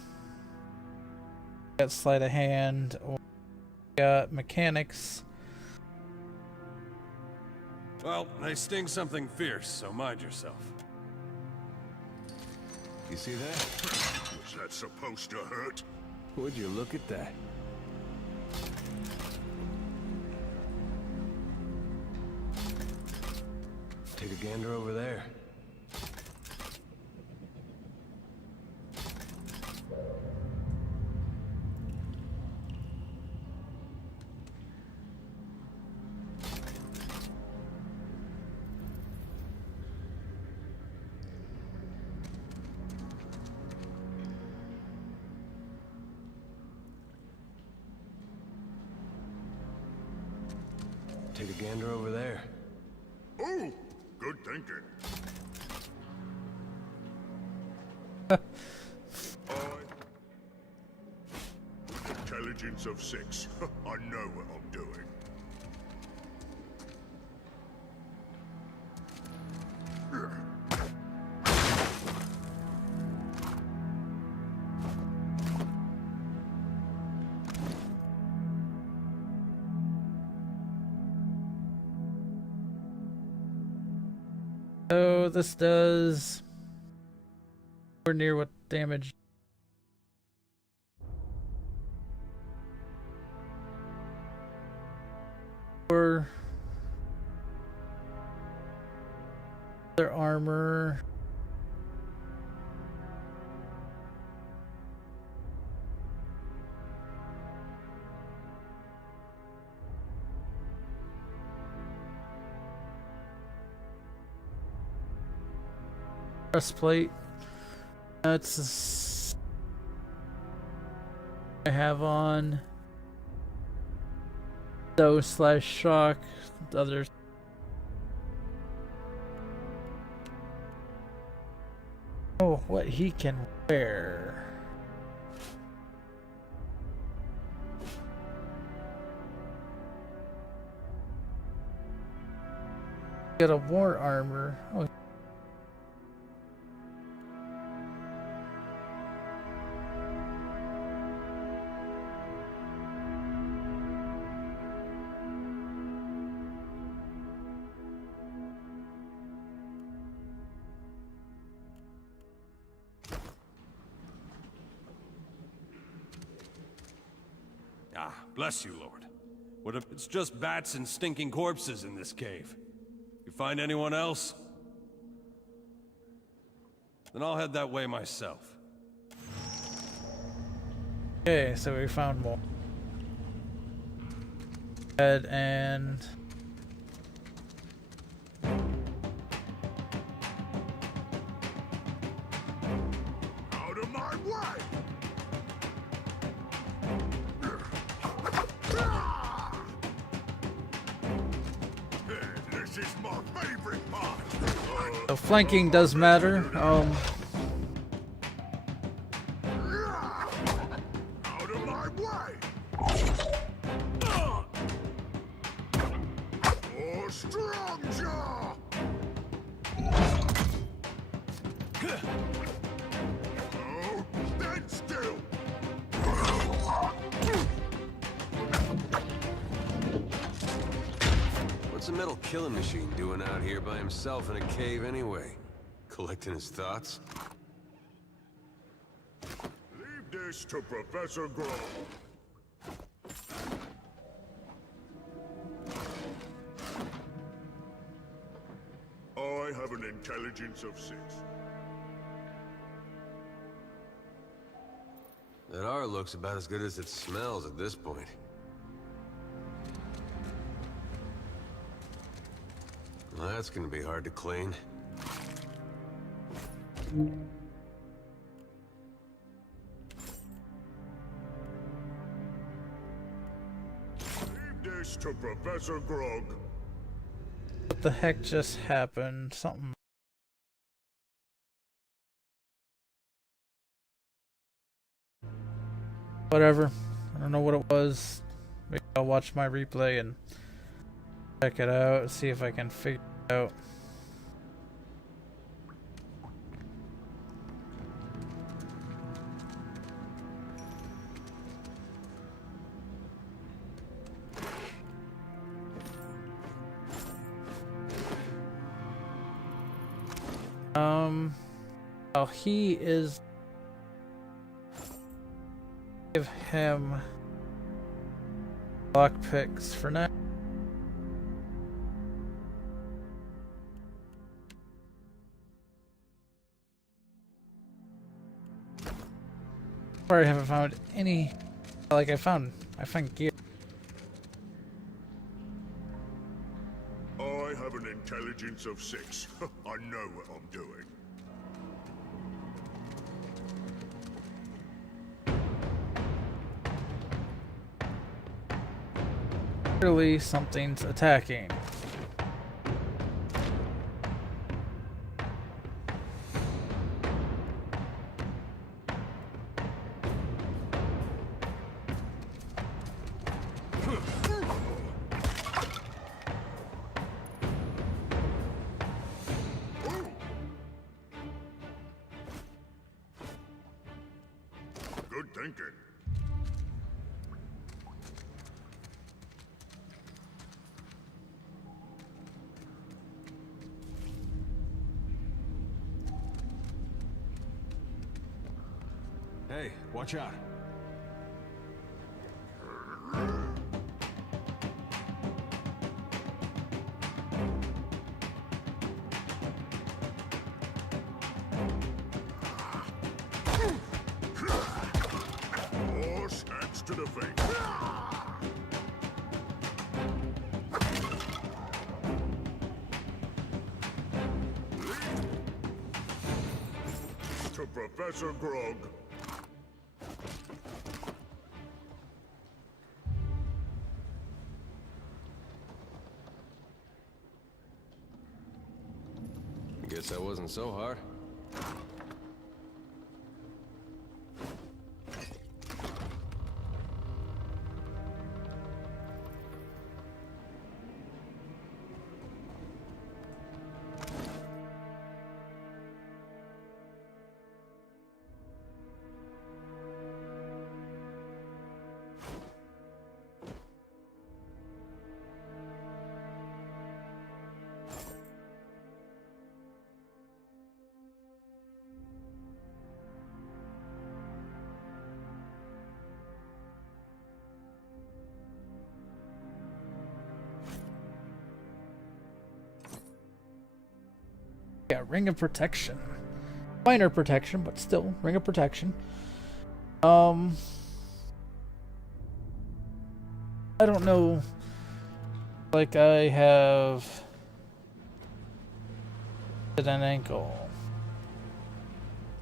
got sleight of hand, or got mechanics. Well, they sting something fierce, so mind yourself. You see that? Was that supposed to hurt? Would you look at that? Take a gander over there. Take a gander over there. Ooh, good thinking. Intelligence of 6. I know what I'm doing. So this does nowhere near what damage. Their armor. Breastplate. That's I have on. Though / shock. Others. Oh, what he can wear. Get a war armor. Oh. Ah, bless you, Lord. What if it's just bats and stinking corpses in this cave? You find anyone else? Then I'll head that way myself. Okay, so we found more. Head and Out of my way! This is my favorite part. so flanking does matter. Out of my way! Oh, strong jaw! Oh, stand still! What's a metal killing machine doing out here by himself in a cave anyway? Collecting his thoughts? Leave this to Professor Grove. I have an intelligence of 6. That R looks about as good as it smells at this point. Well, that's gonna be hard to clean. Leave this to Professor Grog. what the heck just happened? Something. Whatever. I don't know what it was. Maybe I'll watch my replay and check it out, see if I can figure it out. Well, he is. Give him lockpicks for now. I haven't found any. Like I found gear. I have an intelligence of 6. I know what I'm doing. Clearly, something's attacking. Good thinking. Hey, watch out. Professor Grog. Guess that wasn't so hard. Yeah, Ring of Protection. Minor protection, but still, Ring of Protection. I don't know. Like, I have an ankle.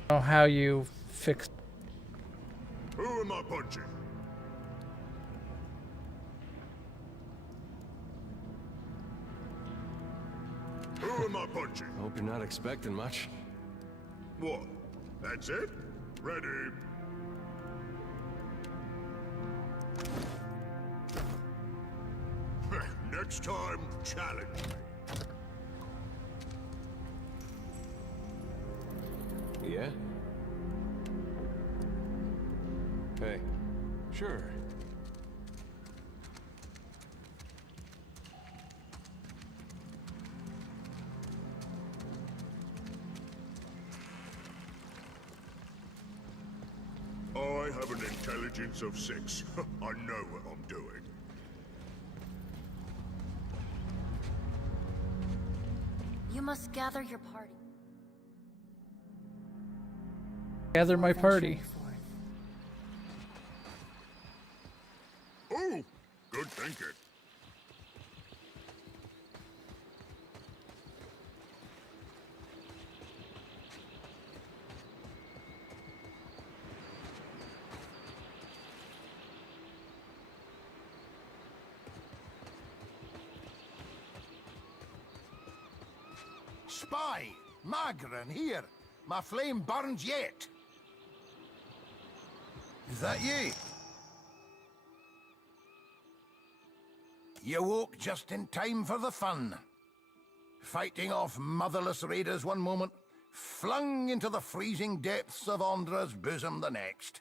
I don't know how you fix. Who am I punching? Who am I punching? Hope you're not expecting much. What? That's it? Ready. Next time, challenge me. Yeah? Hey. Sure. I have an intelligence of 6. I know what I'm doing. You must gather your party. Gather my party. Oh, good thinking. Spy! Magran, here! My flame burns yet! Is that you? You woke just in time for the fun. Fighting off motherless raiders one moment, flung into the freezing depths of Ondra's bosom the next.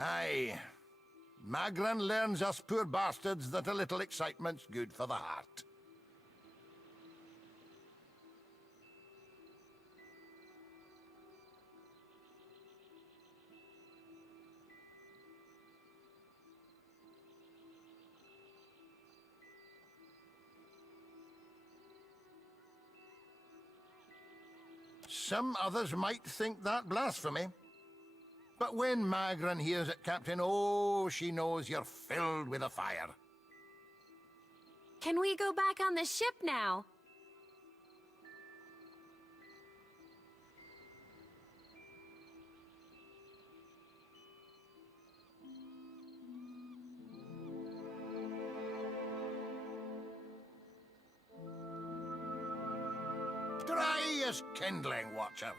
Aye. Magran learns us poor bastards that a little excitement's good for the heart. Some others might think that blasphemy. But when Magran hears it, Captain, oh, she knows you're filled with a fire. Can we go back on the ship now? Dry as kindling, Watcher.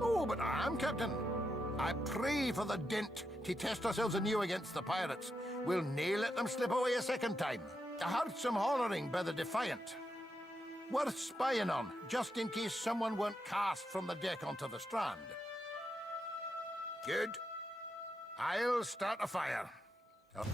Oh, but I am, Captain. I pray for the dint to test ourselves anew against the pirates. We'll nae let them slip away a second time. I heard some hollering by the Defiant. Worth spying on, just in case someone weren't cast from the deck onto the strand. Good. I'll start a fire. Oh.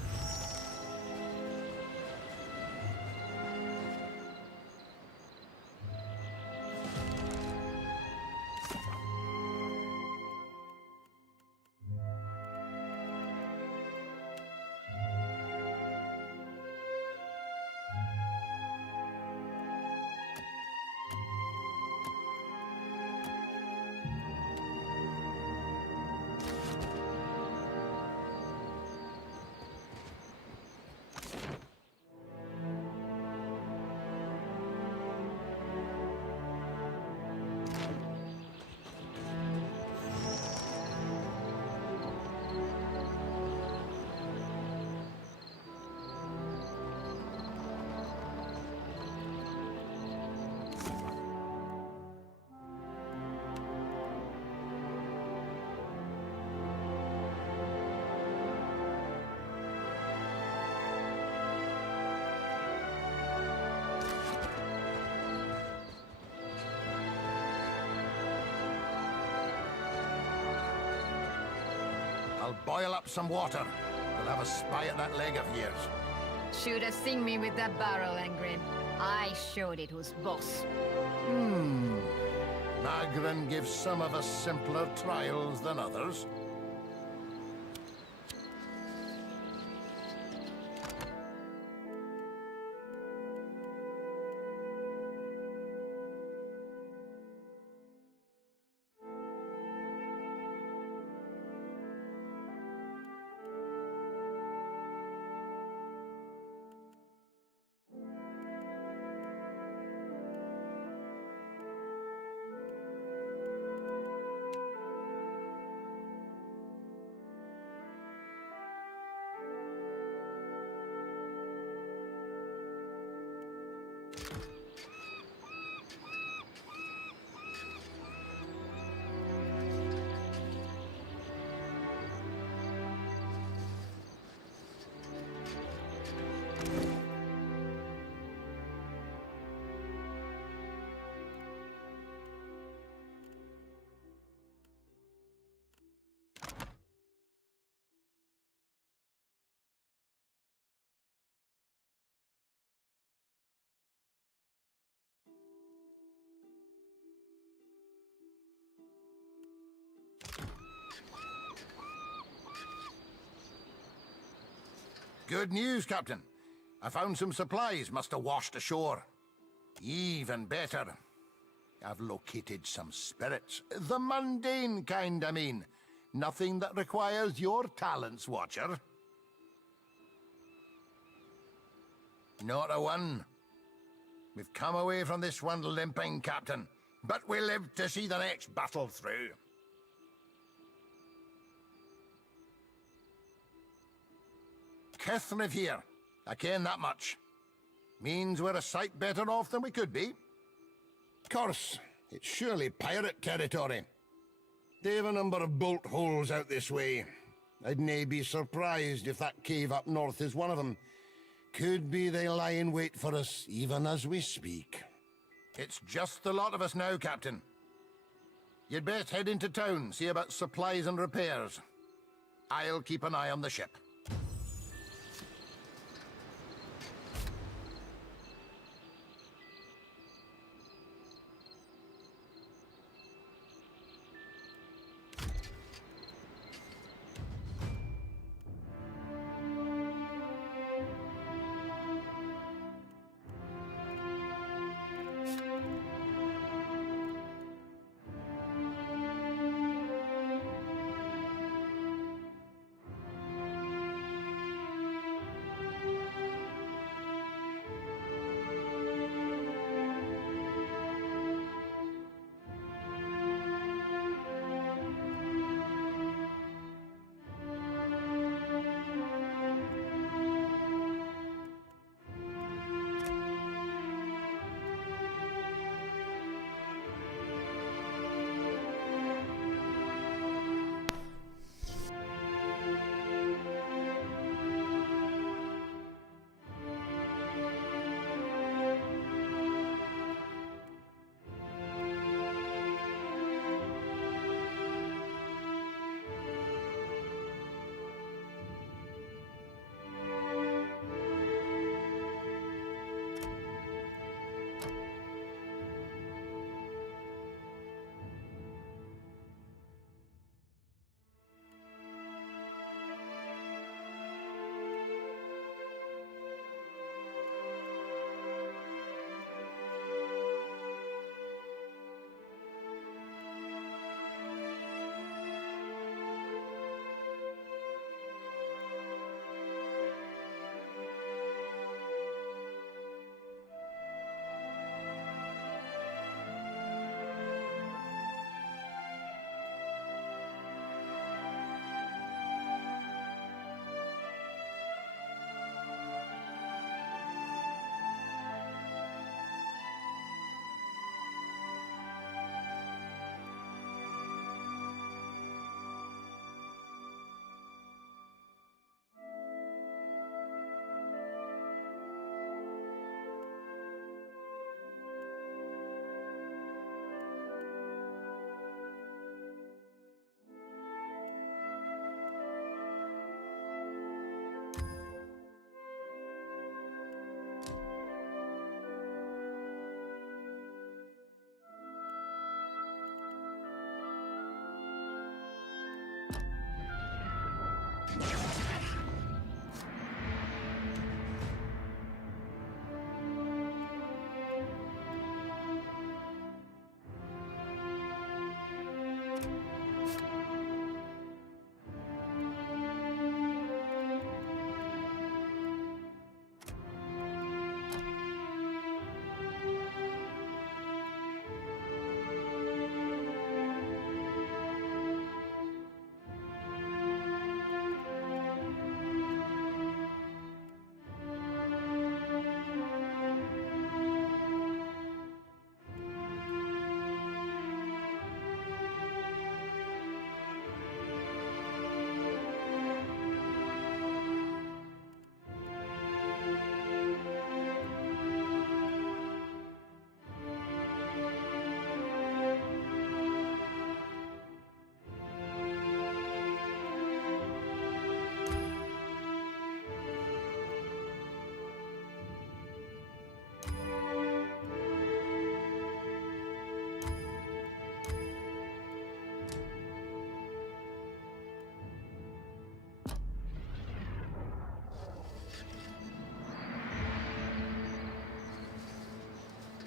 boil up some water. We'll have a spy at that leg of yours. Should have seen me with that barrel, Angren. I showed it who's boss. Magrin gives some of us simpler trials than others. Good news, Captain. I found some supplies must have washed ashore. Even better. I've located some spirits. The mundane kind, I mean. Nothing that requires your talents, Watcher. Not a one. We've come away from this one limping, Captain, but we live to see the next battle through. Kithriv here. I ken that much. Means we're a sight better off than we could be. Course, it's surely pirate territory. They've a number of bolt holes out this way. I'd nae be surprised if that cave up north is one of them. Could be they lie in wait for us, even as we speak. It's just the lot of us now, Captain. You'd best head into town, see about supplies and repairs. I'll keep an eye on the ship.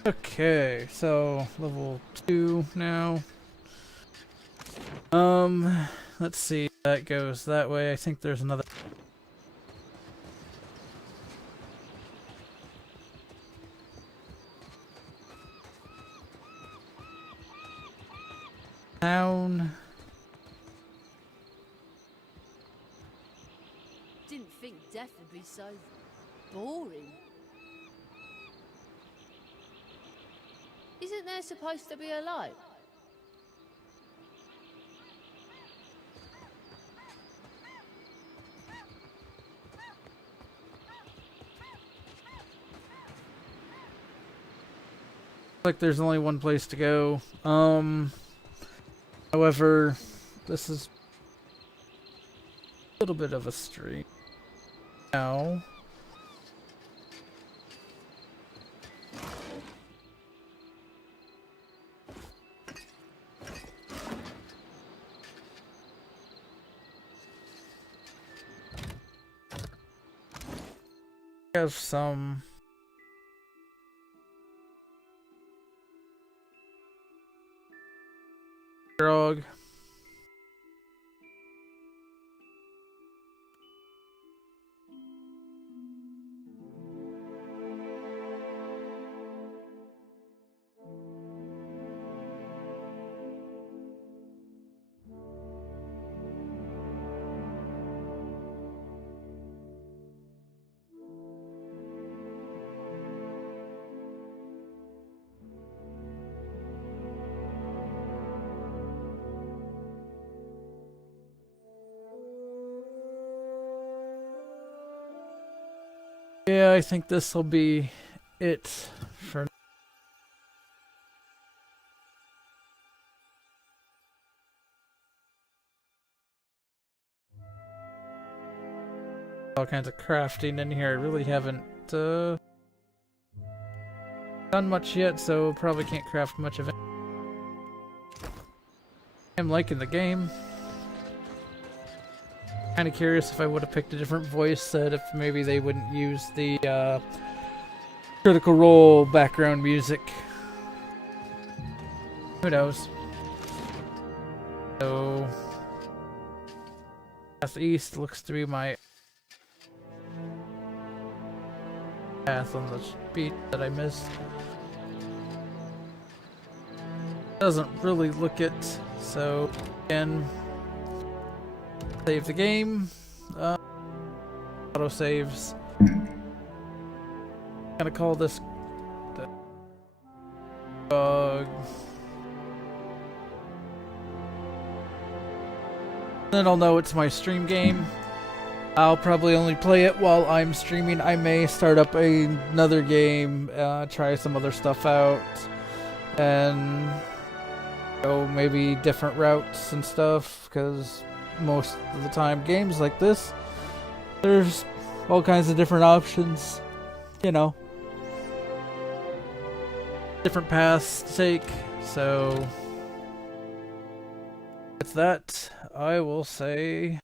Okay, so level 2 now. Let's see. That goes that way. I think there's another. Town. Didn't think death would be so boring. Isn't there supposed to be a light? Like there's only one place to go. However, this is a little bit of a stream now. Have some grog. Yeah, I think this will be it for all kinds of crafting in here. I really haven't done much yet, so probably can't craft much of it. I'm liking the game. Kind of curious if I would have picked a different voice set, if maybe they wouldn't use the Critical Role background music. Who knows? So, southeast looks to be my path on the beach that I missed. Doesn't really look it, so again. Save the game. Auto saves. Gonna call this bug. Then I'll know it's my stream game. I'll probably only play it while I'm streaming. I may start up another game, try some other stuff out, and go maybe different routes and stuff, because most of the time games like this, there's all kinds of different options, you know, different paths to take. So with that, I will say